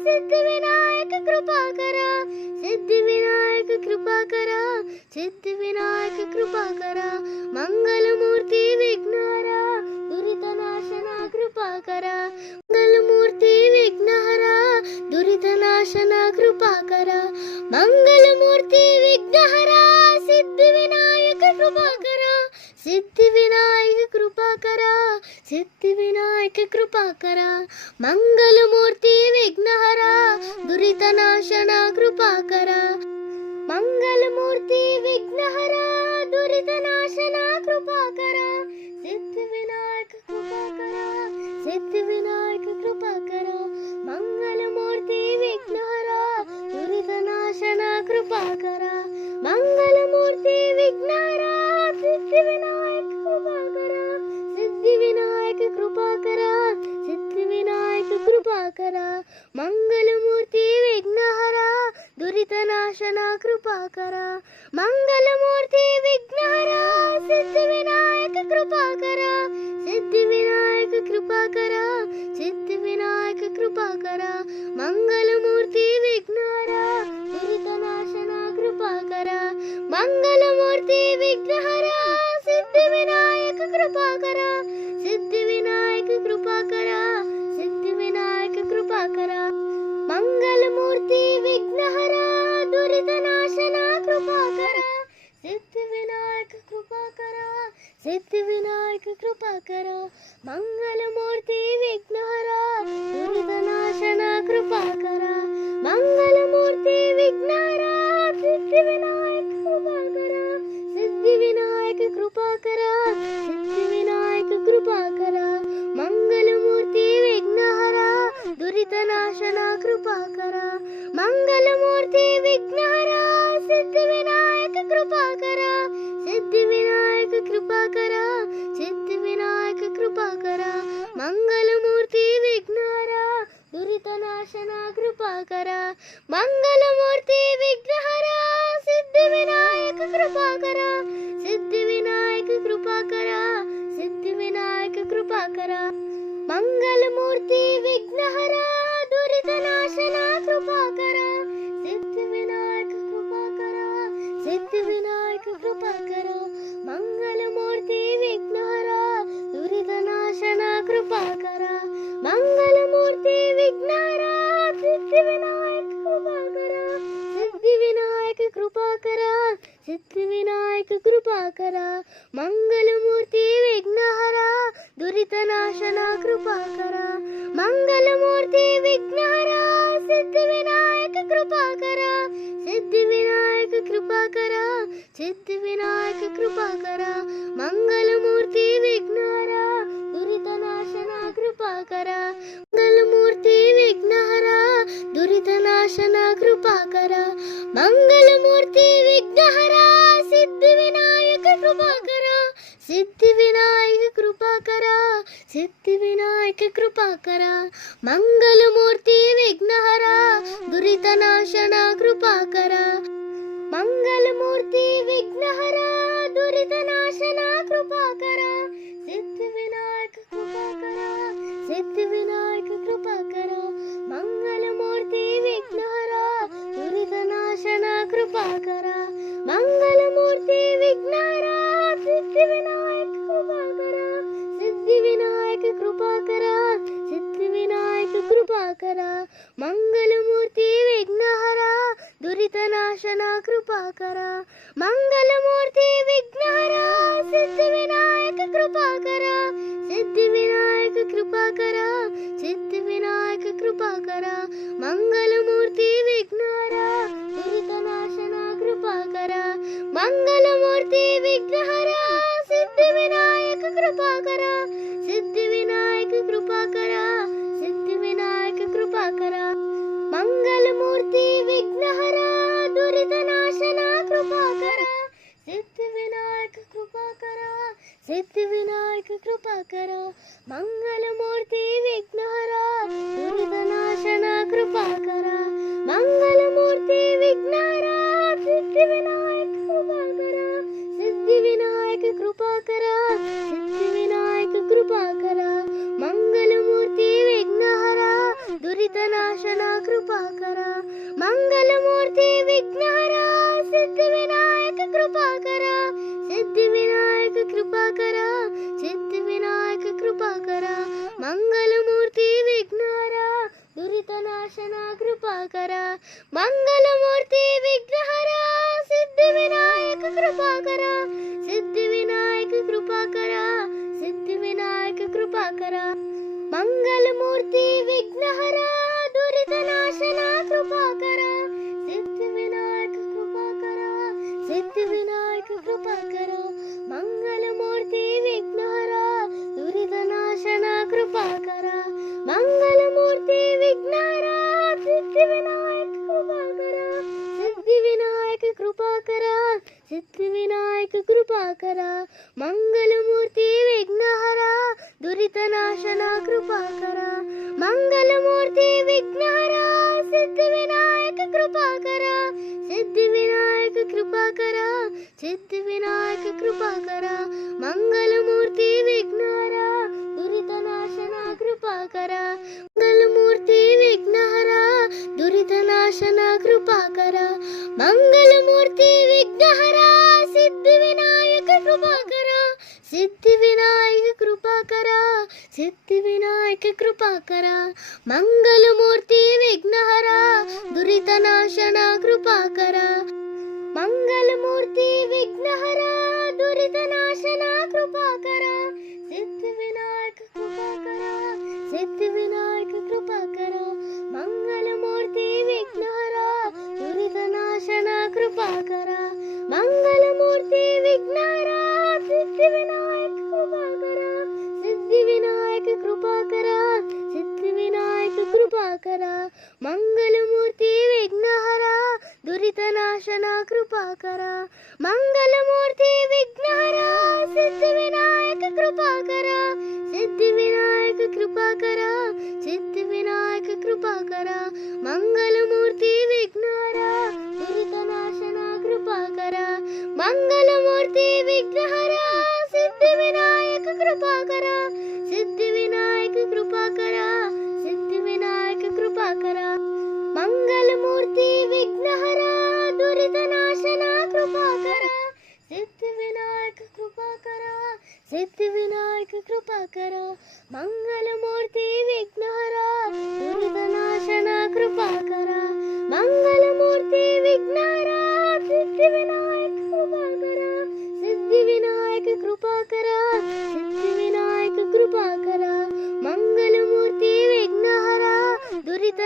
ಸಿದ್ಧಿವಿನಾಯಕ ಕೃಪಾಕರ ಸಿದ್ಧಿವಿನಾಯಕ ಕೃಪಾಕರ ಸಿದ್ಧಿವಿನಾಯಕ ಕೃಪಾಕರ ಮಂಗಲಮೂರ್ತಿ ವಿಘ್ನಹರ ದುರಿತನಾಶನ ಕೃಪಾಕರ ಮಂಗಲಮೂರ್ತಿ ವಿಘ್ನಹರ ದುರಿತನಾಶನ ಕೃಪಾಕರ ಮಂಗಲಮೂರ್ತಿ ವಿಘ್ನಹರ ಸಿದ್ಧಿವಿನಾಯಕ ಕೃಪಾಕರ ಸಿದ್ಧಿವಿನಾಯಕ ಕೃಪಾಕರ ಸಿದ್ಧಿವಿನಾಯಕ ಕೃಪಾಕರ ಮಂಗಲಮೂರ್ತಿ ವಿಘ್ನಹರ ದುರಿತನಾಶನ ಕೃಪಾಕರ ಮಂಗಲಮೂರ್ತಿ ವಿಘ್ನಹರ ದುರಿತನಾಶನ ಕೃಪಾಕರ ಸಿದ್ಧಿವಿನಾಯಕ ಕೃಪಾಕರ ಸಿದ್ಧಿವಿನಾಯಕ ಕೃಪಾಕರ ಮಂಗಲಮೂರ್ತಿ ವಿಘ್ನಹರ ದುರಿತನಾಶನ ಕೃಪಾಕರ ಮಂಗಲಮೂರ್ತಿ ವಿಘ್ನಹರ ಸಿದ್ಧಿವಿನಾಯಕ ಕೃಪಾಕರ ಸಿದ್ಧಿವಿನಾಯಕ ಕೃಪಾಕರ ಸಿದ್ಧಿವಿನಾಯಕ ಕೃಪಾಕರ ಮಂಗಲಮೂರ್ತಿ ವಿಘ್ನಹರ ದುರಿತನಾಶನ ಕೃಪಾಕರ ಮಂಗಲಮೂರ್ತಿ ವಿಘ್ನಹರ ಸಿದ್ಧಿವಿನಾಯಕ ಕೃಪಾಕರ ಸಿದ್ಧಿವಿನಾಯಕ ಕೃಪಾಕರ ಸಿದ್ಧಿವಿನಾಯಕ ಕೃಪಾಕರ ಮಂಗಲಮೂರ್ತಿ ವಿಘ್ನಹರ ದುರಿತನಾಶನ ಕೃಪಾಕರ ಮಂಗಲಮೂರ್ತಿ ವಿಘ್ನಹರ ಸಿದ್ಧಿವಿನಾಯಕ ಕೃಪಾಕರ ಸಿದ್ಧಿವಿನಾಯಕ ಕೃಪಾಕರ ಸಿದ್ಧಿವಿನಾಯಕ ಕೃಪಾಕರ ಮಂಗಲಮೂರ್ತಿ ವಿಘ್ನಹರ ದುರಿತನಾಶನ ಕೃಪಾಕರ ಸಿದ್ಧಿವಿನಾಯಕ ಕೃಪಾಕರ ಸಿದ್ಧಿವಿನಾಯಕ ಕೃಪಾಕರ ಮಂಗಲಮೂರ್ತಿ ವಿಘ್ನಹರ ದುರಿತನಾಶನ ಕೃಪಾಕರ ಮಂಗಲಮೂರ್ತಿ ವಿಘ್ನಹರ ಸಿದ್ಧಿವಿನಾಯಕ ಕೃಪಾಕರ ಸಿದ್ಧಿವಿನಾಯಕ ಕೃಪಾಕರ ಸಿದ್ಧಿವಿನಾಯಕ ಕೃಪಾಕರ ಮಂಗಲಮೂರ್ತಿ ವಿಘ್ನಹರ ದುರಿತನಾಶನ ಕೃಪಾಕರ ಮಂಗಲಮೂರ್ತಿ ವಿಘ್ನಹರ ಸಿದ್ಧಿವಿನಾಯಕ ಕೃಪಾಕರ ಸಿದ್ಧಿವಿನಾಯಕ ಕೃಪಾಕರ ಸಿದ್ಧಿವಿನಾಯಕ ಕೃಪಾಕರ ಮಂಗಲಮೂರ್ತಿ ವಿಘ್ನಹರ ದುರಿತನಾಶನ ಕೃಪಾಕರ ಮಂಗಲಮೂರ್ತಿ ವಿಘ್ನಹರ ಸಿದ್ಧಿವಿನಾಯಕ ಕೃಪಾಕರ ಸಿದ್ಧಿವಿನಾಯಕ ಕೃಪಾಕರ ಸಿದ್ಧಿವಿನಾಯಕ ಕೃಪಾಕರ ಮಂಗಲಮೂರ್ತಿ ವಿಘ್ನಹರ ದುರಿತನಾಶನ ಕೃಪಾಕರ ಸಿದ್ಧಿವಿನಾಯಕ ಕೃಪಾಕರ ಸಿದ್ಧಿವಿನಾಯಕ ಕೃಪಾಕರ ಮಂಗಲಮೂರ್ತಿ ವಿಘ್ನಹರ ದುರಿತನಾಶನ ಕೃಪಾಕರ ಮಂಗಲಮೂರ್ತಿ ವಿಘ್ನಹರ ಸಿದ್ಧಿವಿನಾಯಕ ಕೃಪಾಕರ ಸಿದ್ಧಿವಿನಾಯಕ ಕೃಪಾಕರ सिद्धिविनायक कृपाकर मंगलमूर्ति विघ्नहर दुरितनाशन कृपाकर मंगलमूर्ति विघ्नहर सिद्धिविनायक कृपाकर सिद्धिविनायक कृपाकर सिद्धिविनायक कृपाकर मंगलमूर्ति विघ्नहर दुरितनाशन कृपाकर मंगलमूर्ति विघ्नहर दुरितनाशन कृपाकर मंगलमूर्ति विघ्नहर सिद्धिविनायक कृपाकर सिद्धिविनायक कृपाकर सिद्धिविनायक कृपाकर मंगलमूर्ति विघ्नहर दुरितनाशन कृपाकर मंगलमूर्ति विघ्नहर दुरितनाशन कृपाकर सिद्धिविनायक कृपाकर सिद्धिविनायक कृपाकर मंगलमूर्ति विघ्नहर दुरितनाशन कृपाकर मंगलमूर्ति विघ्नहर सिद्धिविनायक कृपाकर सिद्धिविनायक कृपाकर सिद्धिविनायक कृपाकर मंगलमूर्ति विघ्नहर दुरितनाशन कृपाकर मंगलमूर्ति विघ्नहर सिद्धिविनायक कृपाकर सिद्धिविनायक कृपाकर सिद्धिविनायक कृपाकर मंगलमूर्ति विघ्नहर दुरितनाशन कृपाकर मंगलमूर्ति विघ्नहर सिद्धिविनायक कृपाकर सिद्धिविनायक कृपाकर सिद्धिविनायक कृपाकर मंगलमूर्ति विघ्नहर दुरितनाशन कृपाकर सिद्धिविनायक कृपाकर सिद्धिविनायक कृपाकर मंगलमूर्ति विघ्नहर दुरितनाशन कृपाकर मंगलमूर्ति विघ्नहर सिद्धिविनायक कृपाकर सिद्धिविनायक कृपाकर सिद्धिविनायक कृपाकर मंगलमूर्ति विघ्नहर दुरितनाशन कृपाकर मंगलमूर्ति विघ्नहर सिद्धिविनायक कृपाकर सिद्धिविनायक कृपाकर सिद्धिविनायक कृपाकर मंगलमूर्ति विघ्नहर दुरितनाशन कृपाकर मंगलमूर्ति विघ्नहर सिद्धिविनायक कृपाकर सिद्धिविनायक कृपाकर सिद्धिविनायक कृपाकर मंगलमूर्ति विघ्नहर दुरितनाशन कृपाकर सिद्धिविनायक कृपाकर सिद्धिविनायक कृपाकर मंगलमूर्ति विघ्नहर दुरितनाशन कृपाकर मंगलमूर्ति विघ्नहर सिद्धिविनायक कृपाकर सिद्धिविनायक कृपाकर सिद्धिविनायक कृपाकर मंगलमूर्ति विघ्नहर दुरितनाशन कृपाकर मंगलमूर्ति विघ्नहर सिद्धिविनायक कृपाकर सिद्धिविनायक कृपाकर सिद्धिविनायक कृपाकर मंगलमूर्ति विघ्नहर दुरितनाशन कृपाकर मंगलमूर्ति विघ्नहर दुरितनाशन कृपाकर मंगलमूर्ति विघ्नहर सिद्धिविनायक कृपाकर सिद्धिविनायक कृपाकर सिद्धिविनायक कृपाकर मंगलमूर्ति विघ्नहर दुरितनाशन कृपाकर मंगलमूर्ति विघ्नहर दुरितनाशन कृपाकर सिद्धिविनायक कृपाकर सिद्धिविनायक कृपाकर मंगलमूर्ति विघ्नहर दुरितनाशन कृपाकर मंगलमूर्ति विघ्नहर सिद्धिविनायक कृपाकर सिद्धिविनायक कृपाकर सिद्धिविनायक कृपाकर मंगलमूर्ति विघ्नहर दुरितनाशन कृपाकर मंगलमूर्ति विघ्नहर सिद्धिविनायक कृपाकर सिद्धिविनायक कृपाकर सिद्धिविनायक कृपाकर मंगलमूर्ति विघ्नहर दुरितनाशन कृपाकर मंगलमूर्ति विघ्नहर सिद्धिविनायक कृपाकर सिद्धिविनायक कृपाकर सिद्धिविनायक कृपाकर मंगलमूर्ति विघ्नहर दुरितनाशन कृपाकर सिद्धिविनायक कृपाकर सिद्धिविनायक कृपाकर मंगलमूर्ति विघ्नहर दुरितनाशन कृपाकर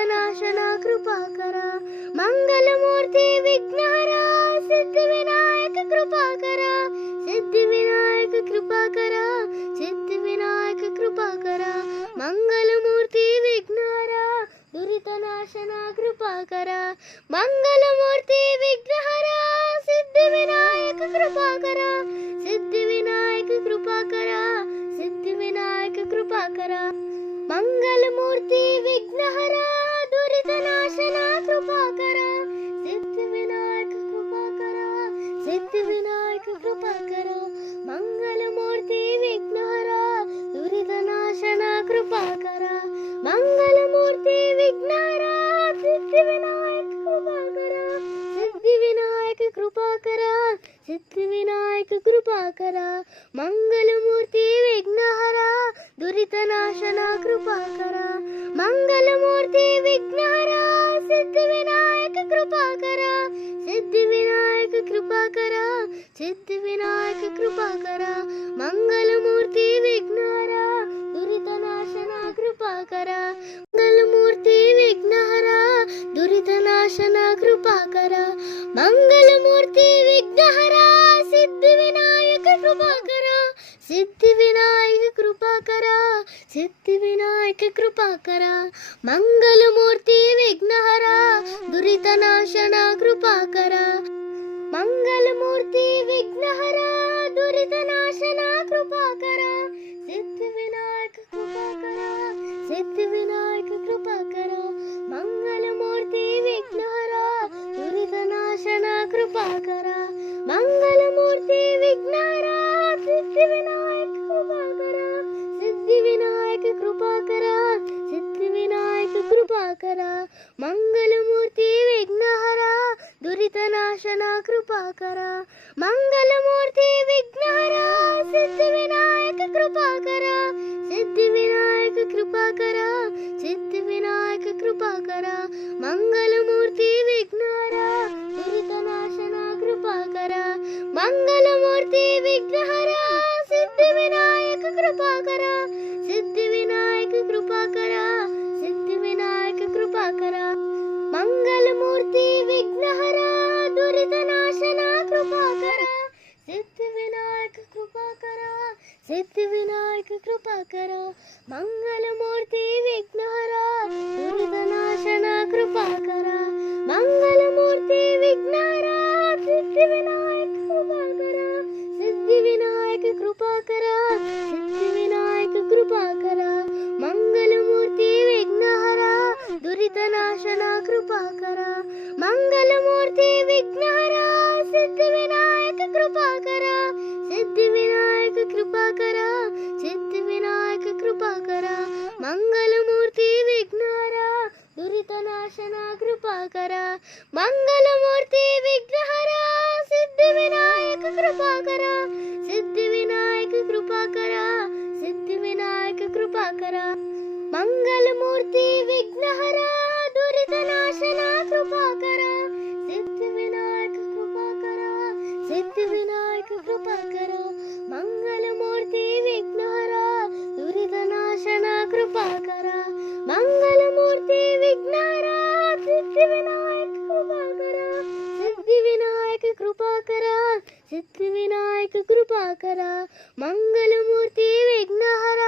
दुरितनाशन कृपाकर मंगलमूर्ति विघ्नहर सिद्धिविनायक कृपाकर सिद्धिविनायक कृपाकर सिद्धिविनायक कृपाकर मंगलमूर्ति विघ्नहर दुरितनाशन कृपाकर मंगलमूर्ति विघ्नहर सिद्धिविनायक कृपाकर सिद्धिविनायक कृपाकर सिद्धिविनायक कृपाकर मंगलमूर्ति विघ्नहर दुरितनाशन कृपाकर सिद्धिविनायक कृपाकर सिद्धिविनायक कृपाकर मंगलमूर्ति विघ्नहर दुरितनाशन कृपाकर मंगलमूर्ति विघ्नहर सिद्धिविनायक कृपाकर सिद्धिविनायक कृपाकर सिद्धिविनायक कृपाकर मंगलमूर्ति विघ्नहर दुरितनाशन कृपाकर मंगलमूर्ति विघ्नहर सिद्धिविनायक कृपाकर सिद्धिविनायक कृपाकर सिद्धिविनायक कृपाकर मंगलमूर्ति विघ्नहर दुरितनाशन कृपाकर मंगलमूर्ति विघ्नहर दुरितनाशन कृपाकर मंगलमूर्ति विघ्नहर सिद्धिविनायक कृपाकर सिद्धिविनायक कृपाकर सिद्धिविनायक कृपाकर मंगलमूर्ति विघ्नहर दुरितनाशन कृपाकर मंगलमूर्ति विघ्नहर दुरितनाशन कृपाकर सिद्धिविनायक कृपाकर सिद्धिविनायक कृपाकर मंगलमूर्ति विघ्नहर दुरितनाशन कृपाकर मंगलमूर्ति विघ्नहर सिद्धिविनायक कृपाकर सिद्धिविनायक कृपाकर सिद्धिविनायक कृपाकर मंगलमूर्ति विघ्नहर दुरितनाशन कृपाकर मंगलमूर्ति विघ्नहर सिद्धिविनायक कृपाकर सिद्धिविनायक कृपाकर सिद्धिविनायक कृपाकर मंगलमूर्ति विघ्नहर दुरितनाशन कृपाकर मंगलमूर्ति विघ्नहर सिद्धिविनायक कृपाकर सिद्धिविनायक कृपाकर सिद्धिविनायक कृपाकर मंगलमूर्ति विघ्नहर दुरितनाशन कृपाकर सिद्धिविनायक कृपाकर सिद्धिविनायक कृपाकर मंगलमूर्ति विघ्नहर दुरितनाशन कृपाकर मंगलमूर्ति विघ्नहर सिद्धिविनायक कृपाकर सिद्धिविनायक कृपाकर सिद्धिविनायक कृपाकर मंगलमूर्ति विघ्नहर दुरितनाशन कृपाकर मंगलमूर्ति विघ्नहर सिद्धिविनायक कृपाकर सिद्धिविनायक कृपाकर सिद्धिविनायक कृपाकर मंगलमूर्ति विघ्नहर दुरितनाशन कृपाकर मंगलमूर्ति विघ्नहर सिद्धिविनायक कृपाकर सिद्धिविनायक कृपाकर सिद्धिविनायक कृपाकर मंगलमूर्ति विघ्नहर दुरितनाशन कृपाकर सिद्धिविनायक कृपाकर सिद्धिविनायक कृपाकर मंगलमूर्ति विघ्नहर दुरितनाशन कृपाकर मंगलमूर्ति विघ्नहर सिद्धिविनायक कृपाकर सिद्धिविनायक कृपाकर सिद्धिविनायक कृपाकर मंगलमूर्ति विघ्नहर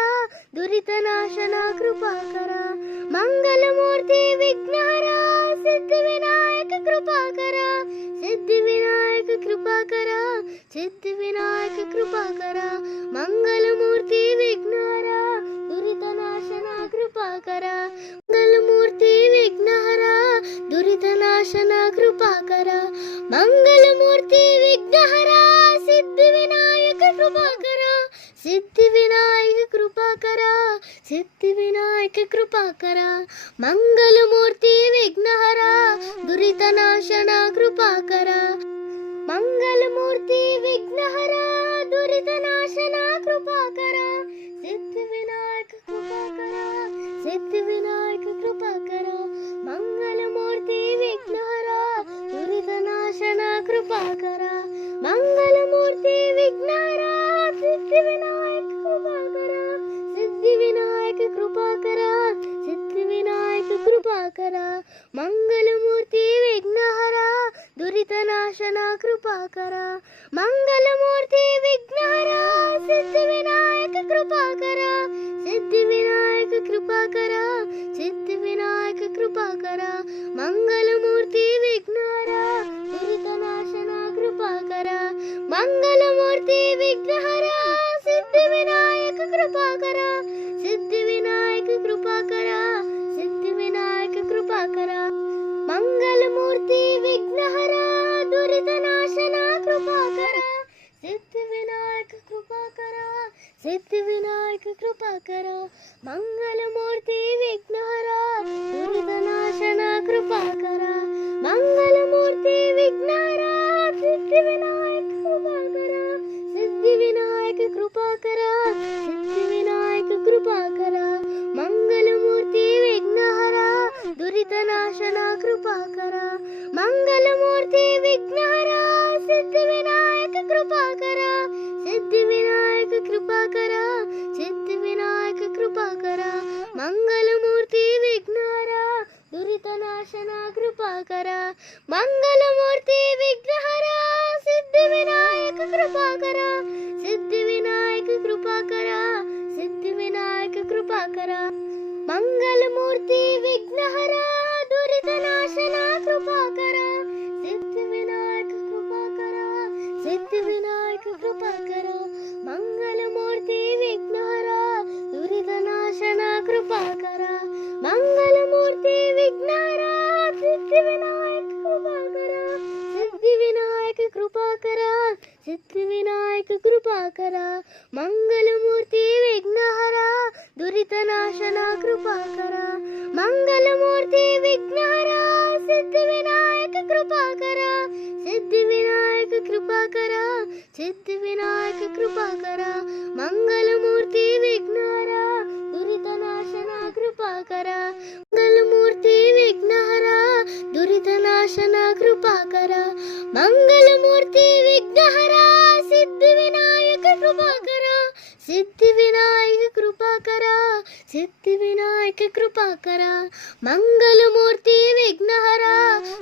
दुरितनाशन कृपाकर मंगलमूर्ति विघ्नहर सिद्धिविनायक कृपाकर सिद्धिविनायक कृपाकर सिद्धिविनायक कृपाकर मंगलमूर्ति विघ्नहर दुरितनाशन कृपाकर मंगलमूर्ति विघ्नहर दुरितनाशन कृपाकर मंगलमूर्ति विघ्नहर सिद्धिविनायक कृपाकर सिद्धिविनायक कृपाकर सिद्धिविनायक कृपाकर मंगलमूर्ति विघ्नहर दुरितनाशन कृपाकर मंगलमूर्ति विघ्नहर दुरितनाशन कृपाकर सिद्धिविनायक कृपाकर सिद्धिविनायक कृपाकर मंगलमूर्ति विघ्नहर दुरितनाशन कृपाकर मंगलमूर्ति विघ्नहर सिद्धिविनायक कृपाकर सिद्धिविनायक कृपाकर सिद्धिविनायक कृपाकर ಮಂಗಲಮೂರ್ತಿ ವಿಘ್ನಹರ ದುರಿತನಾಶನ ಕೃಪಾಕರ ಮಂಗಲಮೂರ್ತಿ ವಿಘ್ನಹರ ಸಿದ್ಧಿವಿನಾಯಕ ಕೃಪಾಕರ ಸಿದ್ಧಿವಿನಾಯಕ ಕೃಪಾಕರ ಸಿದ್ಧಿವಿನಾಯಕ ಕೃಪಾಕರ ಮಂಗಲಮೂರ್ತಿ ವಿಘ್ನಹರ ದುರಿತನಾಶನ ಕೃಪಾಕರ ಮಂಗಲಮೂರ್ತಿ ವಿಘ್ನಹರ ಸಿದ್ಧಿವಿನಾಯಕ ಕೃಪಾಕರ ಸಿದ್ಧಿವಿನಾಯಕ ಕೃಪಾಕರ ಸಿದ್ಧಿವಿನಾಯಕ ಕೃಪಾಕರ ಮಂಗಲಮೂರ್ತಿ ವಿಘ್ನಹರ ದುರಿತನಾಶನ ಕೃಪಾಕರ ಸಿದ್ಧಿವಿನಾಯಕ ಕೃಪಾಕರ ಸಿದ್ಧಿವಿನಾಯಕ ಕೃಪಾಕರ ಮಂಗಲಮೂರ್ತಿ ವಿಘ್ನಹರ ದುರಿತನಾಶನ ಕೃಪಾಕರ ಮಂಗಲಮೂರ್ತಿ ವಿಘ್ನಹರ ಸಿದ್ಧಿವಿನಾಯಕ ಕೃಪಾಕರ ಸಿದ್ಧಿವಿನಾಯಕ ಕೃಪಾಕರ ಸಿದ್ಧಿವಿನಾಯಕ ಕೃಪಾಕರ ಮಂಗಲಮೂರ್ತಿ ವಿಘ್ನಹರ ದುರಿತನಾಶನ ಕೃಪಾಕರ ಮಂಗಲಮೂರ್ತಿ ವಿಘ್ನಹರ ಸಿದ್ಧಿವಿನಾಯಕ ಕೃಪಾಕರ ಸಿದ್ಧಿವಿನಾಯಕ ಕೃಪಾಕರ ಸಿದ್ಧಿವಿನಾಯಕ ಕೃಪಾಕರ ಮಂಗಲಮೂರ್ತಿ ವಿಘ್ನಹರ ದುರಿತನಾಶನ ಕೃಪಾಕರ ಮಂಗಲಮೂರ್ತಿ ವಿಘ್ನಹರ ಸಿದ್ಧಿವಿನಾಯಕ ಕೃಪಾಕರ ಸಿದ್ಧಿವಿನಾಯಕ ಕೃಪಾಕರ ಸಿದ್ಧಿವಿನಾಯಕ ಕೃಪಾಕರ ಮಂಗಲಮೂರ್ತಿ ವಿಘ್ನಹರ ದುರಿತನಾಶನ ಕೃಪಾಕರ ಸಿದ್ಧಿವಿನಾಯಕ ಕೃಪಾಕರ ಸಿದ್ಧಿವಿನಾಯಕ ಕೃಪಾಕರ ಮಂಗಲಮೂರ್ತಿ ವಿಘ್ನಹರ ದುರಿತನಾಶನ ಕೃಪಾಕರ ಮಂಗಲಮೂರ್ತಿ ವಿಘ್ನಹರ ಸಿದ್ಧಿವಿನಾಯಕ ಕೃಪಾಕರ ಸಿದ್ಧಿವಿನಾಯಕ ಕೃಪಾಕರ ಸಿದ್ಧಿವಿನಾಯಕ ಕೃಪಾಕರ ಮಂಗಲಮೂರ್ತಿ ವಿಘ್ನಹರ ದುರಿತನಾಶನ ಕೃಪಾಕರ ಮಂಗಲಮೂರ್ತಿ ವಿಘ್ನಹರ ಸಿದ್ಧಿವಿನಾಯಕ ಕೃಪಾಕರ ಸಿದ್ಧಿವಿನಾಯಕ ಕೃಪಾಕರ ಸಿದ್ಧಿವಿನಾಯಕ ಕೃಪಾಕರ ಮಂಗಲಮೂರ್ತಿ ವಿಘ್ನಹರ ದುರಿತನಾಶನ ಕೃಪಾಕರ ಮಂಗಲಮೂರ್ತಿ ವಿಘ್ನಹರ ದುರಿತನಾಶನ ಕೃಪಾಕರ ಮಂಗಲಮೂರ್ತಿ ವಿಘ್ನಹರ ಸಿದ್ಧಿವಿನಾಯಕ ಕೃಪಾಕರ ಸಿದ್ಧಿವಿನಾಯಕ ಕೃಪಾಕರ ಸಿದ್ಧಿವಿನಾಯಕ ಕೃಪಾಕರ ಮಂಗಲಮೂರ್ತಿ ವಿಘ್ನಹರ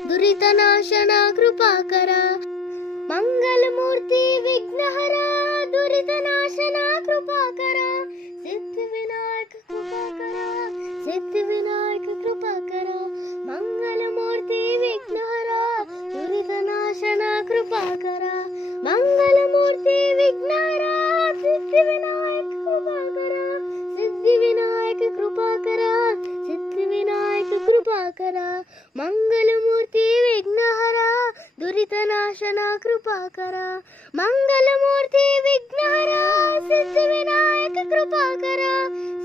ದುರಿತನಾಶನ ಕೃಪಾಕರ ಮಂಗಲಮೂರ್ತಿ ವಿಘ್ನಹರ ದುರಿತನಾಶನ ಕೃಪಾಕರ ಸಿದ್ಧಿವಿನಾಯಕ ಕೃಪಾಕರ ಸಿದ್ಧಿವಿನಾಯಕ ಕೃಪಾಕರ ಮಂಗಲಮೂರ್ತಿ ವಿಘ್ನಹರ ದುರಿತನಾಶನ ಕೃಪಾಕರ ಮಂಗಲಮೂರ್ತಿ ವಿಘ್ನಹರ ಸಿದ್ಧಿವಿನಾಯಕ ಕೃಪಾಕರ ಸಿದ್ಧಿವಿನಾಯಕ ಕೃಪಾಕರ ಸಿದ್ಧಿವಿನಾಯಕ ಕೃಪಾಕರ ಮಂಗಲಮೂರ್ತಿ ವಿಘ್ನಹರ ದುರಿತನಾಶನ ಕೃಪಾಕರ ಮಂಗಲಮೂರ್ತಿ ವಿಘ್ನಹರ ಸಿದ್ಧಿವಿನಾಯಕ ಕೃಪಾಕರ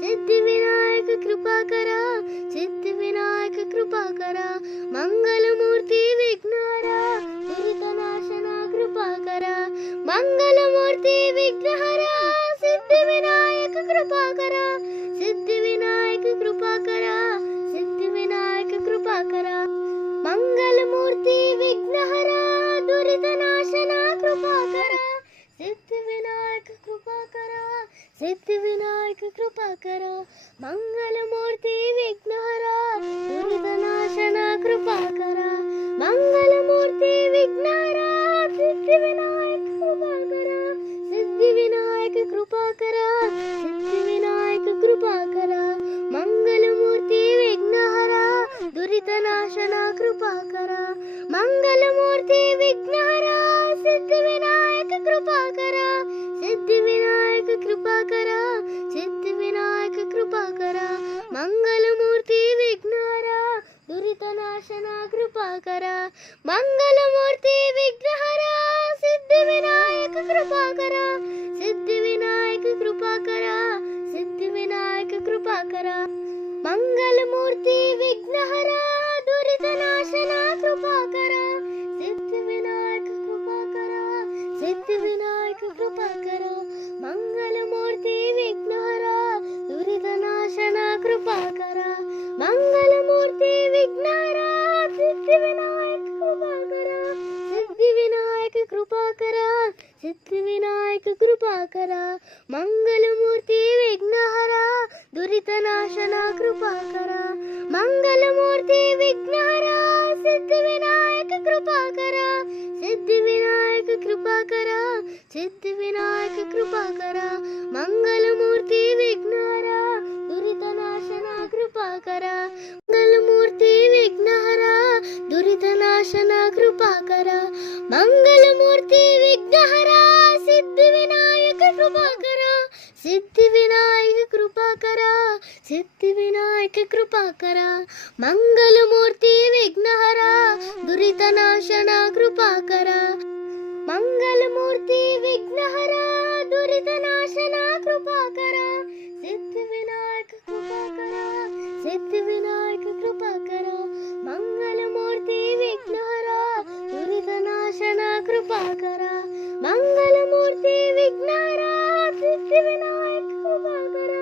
ಸಿದ್ಧಿವಿನಾಯಕ ಕೃಪಾಕರ ಸಿದ್ಧಿವಿನಾಯಕ ಕೃಪಾಕರ ಮಂಗಲಮೂರ್ತಿ ವಿಘ್ನಹರ ದುರಿತನಾಶನ ಕೃಪಾಕರ ಮಂಗಲಮೂರ್ತಿ ವಿಘ್ನಹರ ಸಿದ್ಧಿವಿನಾಯಕ ಕೃಪಾಕರ ಸಿದ್ಧಿವಿನಾಯಕ ಕೃಪಾಕರ ಸಿದ್ಧಿವಿನಾಯಕ ಕೃಪಾಕರ ಮಂಗಲಮೂರ್ತಿ ವಿಘ್ನಹರ ದುರಿತನಾಶನ ಕೃಪಾಕರ ಸಿದ್ಧಿವಿನಾಯಕ ಕೃಪಾಕರ ಸಿದ್ಧಿವಿನಾಯಕ ಕೃಪಾಕರ ಮಂಗಲಮೂರ್ತಿ ವಿಘ್ನಹರ ದುರಿತನಾಶನ ಕೃಪಾಕರ ಮಂಗಲಮೂರ್ತಿ ವಿಘ್ನಹರ ಸಿದ್ಧಿವಿನಾಯಕ ಕೃಪಾಕರ ಸಿದ್ಧಿವಿನಾಯಕ ಕೃಪಾಕರ ಸಿದ್ಧಿವಿನಾಯಕ ಕೃಪಾಕರ ಮಂಗಲಮೂರ್ತಿ ವಿಘ್ನಹರ ದುರಿತನಾಶನ ಕೃಪಾಕರ ಮಂಗಲಮೂರ್ತಿ ವಿಘ್ನಹರ ಸಿದ್ಧಿವಿನಾಯಕ ಕೃಪಾಕರ ಸಿದ್ಧಿವಿನಾಯಕ ಕೃಪಾಕರ ಸಿದ್ಧಿವಿನಾಯಕ ಕೃಪಾಕರ ಮಂಗಲಮೂರ್ತಿ ವಿಘ್ನಹರ ದುರಿತನಾಶನ ಕೃಪಾಕರ ಮಂಗಲಮೂರ್ತಿ ವಿಘ್ನಹರ ಸಿದ್ಧಿವಿನಾಯಕ ಕೃಪಾಕರ ಸಿದ್ಧಿವಿನಾಯಕ ಕೃಪಾಕರ ಸಿದ್ಧಿವಿನಾಯಕ ಕೃಪಾಕರ ಮಂಗಲಮೂರ್ತಿ ವಿಘ್ನಹರ ದುರಿತನಾಶನ ಕೃಪಾಕರ ಸಿದ್ಧಿವಿನಾಯಕ ಕೃಪಾಕರ ಸಿದ್ಧಿವಿನಾಯಕ ಕೃಪಾಕರ ಮಂಗಲಮೂರ್ತಿ ವಿಘ್ನಹರ ದುರಿತನಾಶನ ಕೃಪಾಕರ ಮಂಗಲಮೂರ್ತಿ ವಿಘ್ನಹರ ಸಿದ್ಧಿವಿನಾಯಕ ಕೃಪಾಕರ ಸಿದ್ಧಿವಿನಾಯಕ ಕೃಪಾಕರ ಸಿದ್ಧಿವಿನಾಯಕ ಕೃಪಾಕರ ಮಂಗಲಮೂರ್ತಿ ವಿಘ್ನಹರ ದುರಿತನಾಶನ ಕೃಪಾಕರ ಮಂಗಲಮೂರ್ತಿ सिद्धिविनायक कृपाकर मंगलमूर्ति विघ्नहर दुरितनाशन कृपाकर मंगलमूर्ति विघ्नहर दुरितनाशन कृपाकर मंगलमूर्ति विघ्नहर सिद्धिविनायक कृपाकर सिद्धिविनायक कृपाकर सिद्धिविनायक कृपाकर मंगलमूर्ति विघ्नहर दुरितनाशन कृपाकर मंगलमूर्ति विघ्नहर दुरितनाशन कृपाकर सिद्धिविनायक कृपाकर सिद्धिविनायक कृपाकर मंगलमूर्ति विघ्नहर दुरितनाशन कृपाकर मंगलमूर्ति विघ्नहर सिद्धिविनायक कृपाकर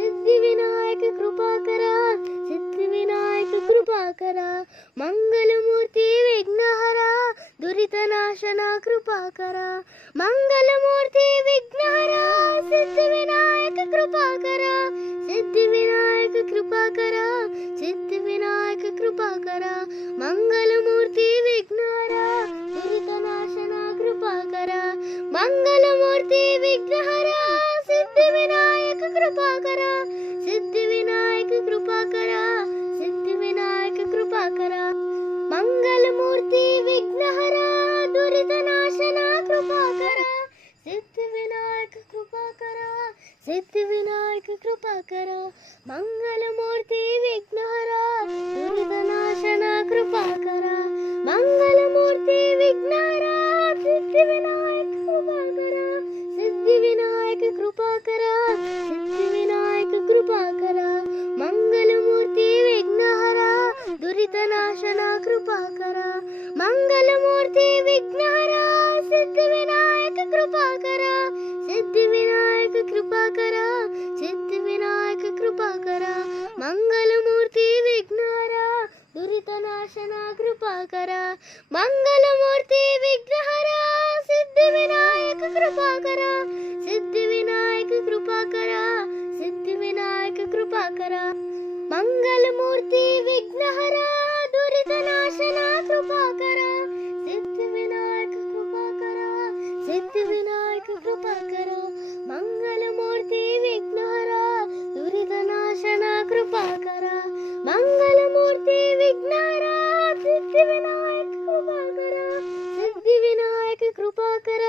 सिद्धिविनायक कृपाकर सिद्धिविनायक कृपाकर मंगलमूर्ति विघ्नहर दुरितनाशन कृपाकर मंगलमूर्ति विघ्नहर सिद्धिविनायक कृपाकर सिद्धिविनायक कृपाकर सिद्धिविनायक कृपाकर मंगलमूर्ति विघ्नहर दुरितनाशन कृपाकर मंगलमूर्ति विघ्नहर सिद्धिविनायक कृपाकर सिद्धिविनायक कृपाकर सिद्धिविनायक कृपाकर मंगलमूर्ति विघ्नहर दुरितनाशन कृपाकर सिद्धिविनायक कृपाकर सिद्धिविनायक कृपाकर मंगलमूर्ति विघ्नहर दुरितनाशन कृपाकर मंगलमूर्ति विघ्नहर सिद्धिविनायक कृपाकर सिद्धिविनायक कृपाकर सिद्धिविनायक कृपाकर मंगलमूर्ति विघ्नहर दुरितनाशन कृपाकर मंगलमूर्ति विघ्नहर सिद्धिविनायक कृपाकर सिद्धिविनायक कृपाकर सिद्धिविनायक कृपाकर मंगलमूर्ति विघ्नहर दुरितनाशन कृपाकर मंगलमूर्ति विघ्नहर सिद्धिविनायक कृपाकर सिद्धिविनायक कृपाकर सिद्धिविनायक कृपाकर मंगलमूर्ति विघ्नहर दुरितनाशन कृपाकर सिद्धिविनायक कृपाकर सिद्धिविनायक कृपाकर मंगलमूर्ति विघ्नहर दुरितनाशन कृपाकर मंगलमूर्ति विघ्नहर सिद्धिविनायक कृपाकर सिद्धिविनायक कृपाकर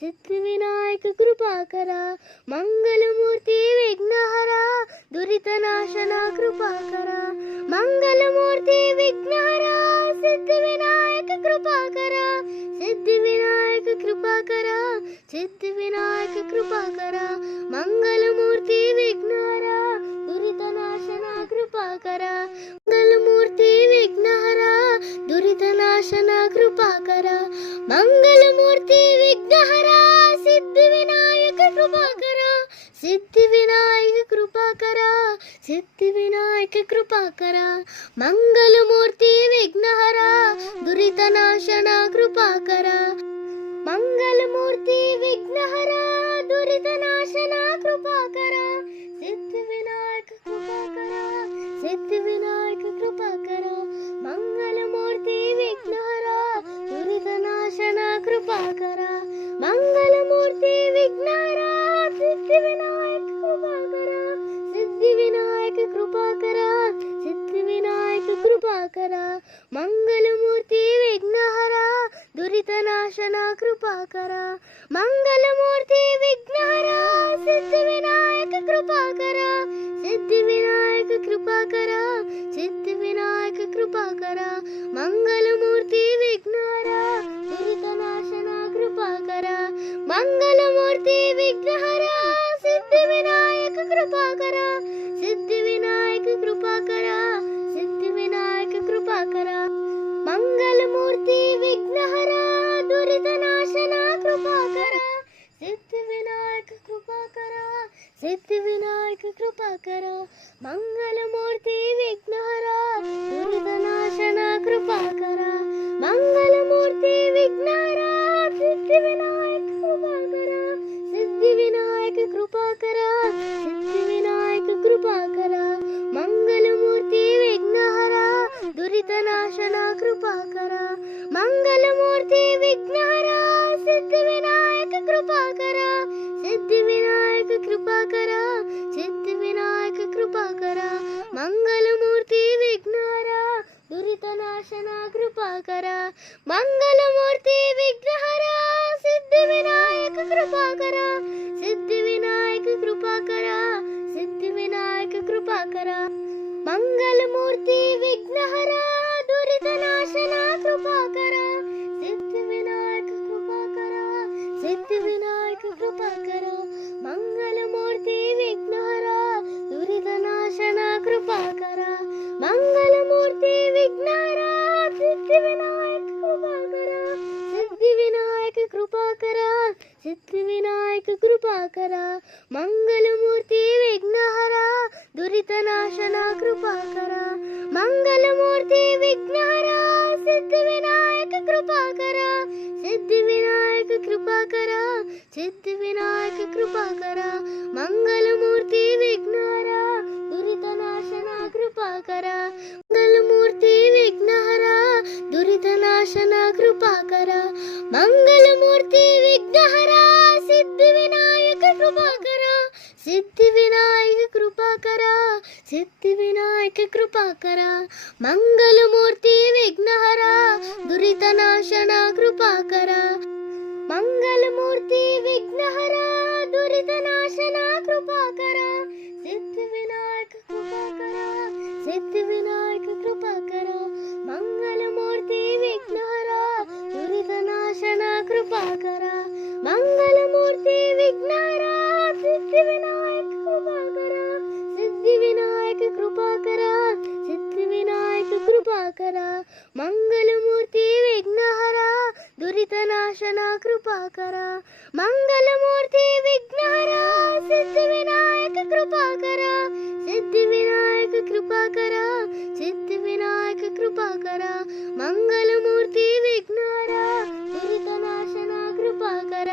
सिद्धिविनायक कृपाकर मंगलमूर्ति विघ्नहर दुरितनाशन कृपाकर मंगलमूर्ति विघ्नहर सिद्धिविनायक कृपाकर सिद्धिविनायक कृपाकर सिद्धिविनायक कृपाकर मंगलमूर्ति विघ्नहर दुरितनाशन कृपाकर मंगलमूर्ति विघ्नहर दुरितनाशन कृपाकर मंगलमूर्ति विघ्नहर सिद्धिविनायक कृपाकर सिद्धिविनायक कृपाकर सिद्धिविनायक कृपाकर मंगलमूर्ति विघ्नहर दुरितनाशन कृपाकर मंगलमूर्ति विघ्नहर दुरितनाशन कृपाकर सिद्धिविनायक कृपाकर सिद्धिविनायक कृपाकर मंगलमूर्ति विघ्नहर दुरितनाशन कृपाकर मंगलमूर्ति विघ्नहर सिद्धिविनायक कृपाकर सिद्धिविनायक कृपाकर सिद्धिविनायक कृपाकर मंगलमूर्ति विघ्नहर दुरितनाशन कृपाकर मंगलमूर्ति विघ्नहर सिद्धिविनायक कृपाकर सिद्धिविनायक कृपाकर सिद्धिविनायक कृपाकर मंगलमूर्ति विघ्नहर दुरितनाशन कृपाकर मंगलमूर्ति विघ्नहर सिद्धिविनायक कृपाकर सिद्धिविनायक कृपाकर सिद्धिविनायक कृपाकर मंगलमूर्ति विघ्नहर दुरितनाशन कृपाकर सिद्धिविनायक कृपाकर सिद्धिविनायक कृपाकर मंगलमूर्ति विघ्नहर दुरितनाशन कृपाकर मंगलमूर्ति विघ्नहर सिद्धिविनायक कृपाकर सिद्धिविनायक कृपाकर सिद्धिविनायक कृपाकर मंगलमूर्ति विघ्नहर दुरितनाशन कृपाकर मंगलमूर्ति विघ्नहर सिद्धिविनायक कृपाकर सिद्धिविनायक कृपाकर सिद्धिविनायक कृपाकर मंगलमूर्ति विघ्नहरा दुरितनाशना कृपाकर मंगलमूर्ति विघ्नहरा सिद्धिविनायक कृपाकर सिद्धिविनायक कृपाकर सिद्धिविनायक कृपाकर मंगलमूर्ति विघ्नहरा दुरितनाशना कृपाकर सिद्धिविनायक कृपाकर सिद्धिविनायक कृपाकर मंगलमूर्ति विघ्नहरा दुरितनाशना कृपाकर मंगलमूर्ति विघ्नहरा सिद्धिविनायक कृपाकर सिद्धिविनायक कृपाकर सिद्धिविनायक कृपाकर मंगलमूर्ति विघ्नहरा दुरितनाशना कृपाकर मंगलमूर्ति विघ्नहरा सिद्धिविनायक कृपाकर सिद्धिविनायक कृपाकर सिद्धिविनायक कृपाकर मंगलमूर्ति विघ्नहरा दुरितनाशना कृपाकर मंगलमूर्ति विघ्नहरा दुरितनाशना कृपाकर मंगलमूर्ति विघ्नहरा सिद्धिविनायक कृपाकर सिद्धिविनायक कृपाकर सिद्धिविनायक कृपाकर मंगलमूर्ति विघ्नहरा दुरितनाशना कृपाकर मंगलमूर्ति विघ्नहरा दुरितनाशना कृपाकर सिद्धिविनायक कृपाकर सिद्धिविनायक कृपाकर मंगलमूर्ति विघ्नहरा दुरितनाशना कृपाकर मंगलमूर्ति विघ्नहरा सिद्धिविनायक कृपाकर सिद्धिविनायक कृपाकर सिद्धिविनायक कृपाकर मंगलमूर्ति विघ्नहरा दुरितनाशना कृपाकर मंगलमूर्ति विघ्नहरा सिद्धिविनायक कृपाकर सिद्धिविनायक कृपाकर सिद्धिविनायक कृपाकर मंगलमूर्ति विघ्नहरा दुरितनाशना कृपाकर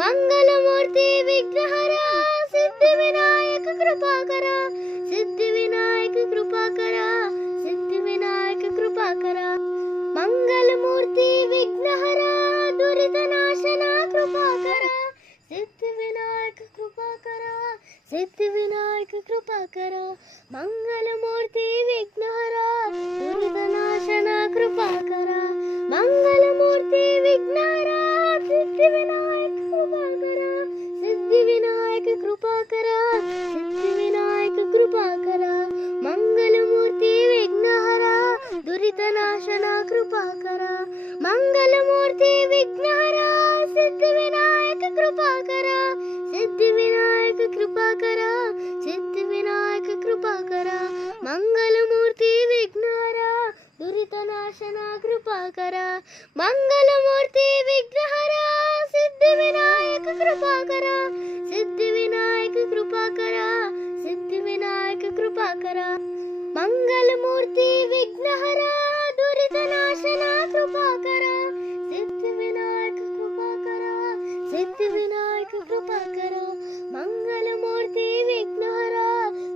मंगलमूर्ति विघ्नहरा सिद्धिविनायक कृपाकर सिद्धिविनायक कृपाकर सिद्धिविनायक कृपाकर मंगलमूर्ति विघ्नहरा दुरितनाशना कृपाकर सिद्धिविनायक कृपाकर सिद्धिविनायक कृपाकर मंगलमूर्ति विघ्नहरा दुरितनाशना कृपाकर मंगलमूर्ति विघ्नहरा सिद्धिविनायक कृपाकर सिद्धिविनायक कृपाकर सिद्धिविनायक कृपाकर मंगलमूर्ति विघ्नहरा दुरितनाशना कृपाकर मंगलमूर्ति विघ्नहरा सिद्धिविनायक कृपाकर सिद्धिविनायक कृपाकर सिद्धिविनायक कृपाकर मंगलमूर्ति विघ्नहरा दुरितनाशना कृपाकर मंगलमूर्ति विघ्नहरा सिद्धिविनायक कृपाकर सिद्धिविनायक कृपाकर सिद्धिविनायक कृपाकर मंगलमूर्ति विघ्नहरा दुरितनाशना कृपाकर सिद्धिविनायक कृपाकर सिद्धिविनायक कृपाकर मंगलमूर्ति विघ्नहरा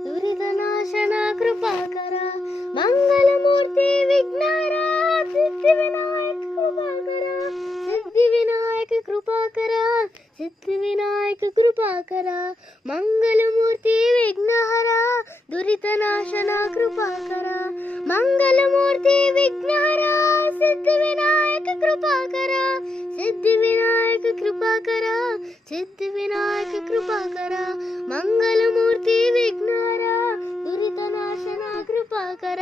दुरितनाशना कृपाकर मंगलमूर्ति विघ्नहरा सिद्धिविनायक कृपाकर सिद्धिविनायक कृपाकर सिद्धिविनायक कृपाकर मंगलमूर्ति विघ्नहरा दुरितनाशना कृपाकर मंगलमूर्ति विघ्नहरा सिद्धिविनायक कृपाकर सिद्धिविनायक कृपाकर सिद्धिविनायक कृपाकर मंगलमूर्ति विघ्नहरा दुरितनाशना कृपाकर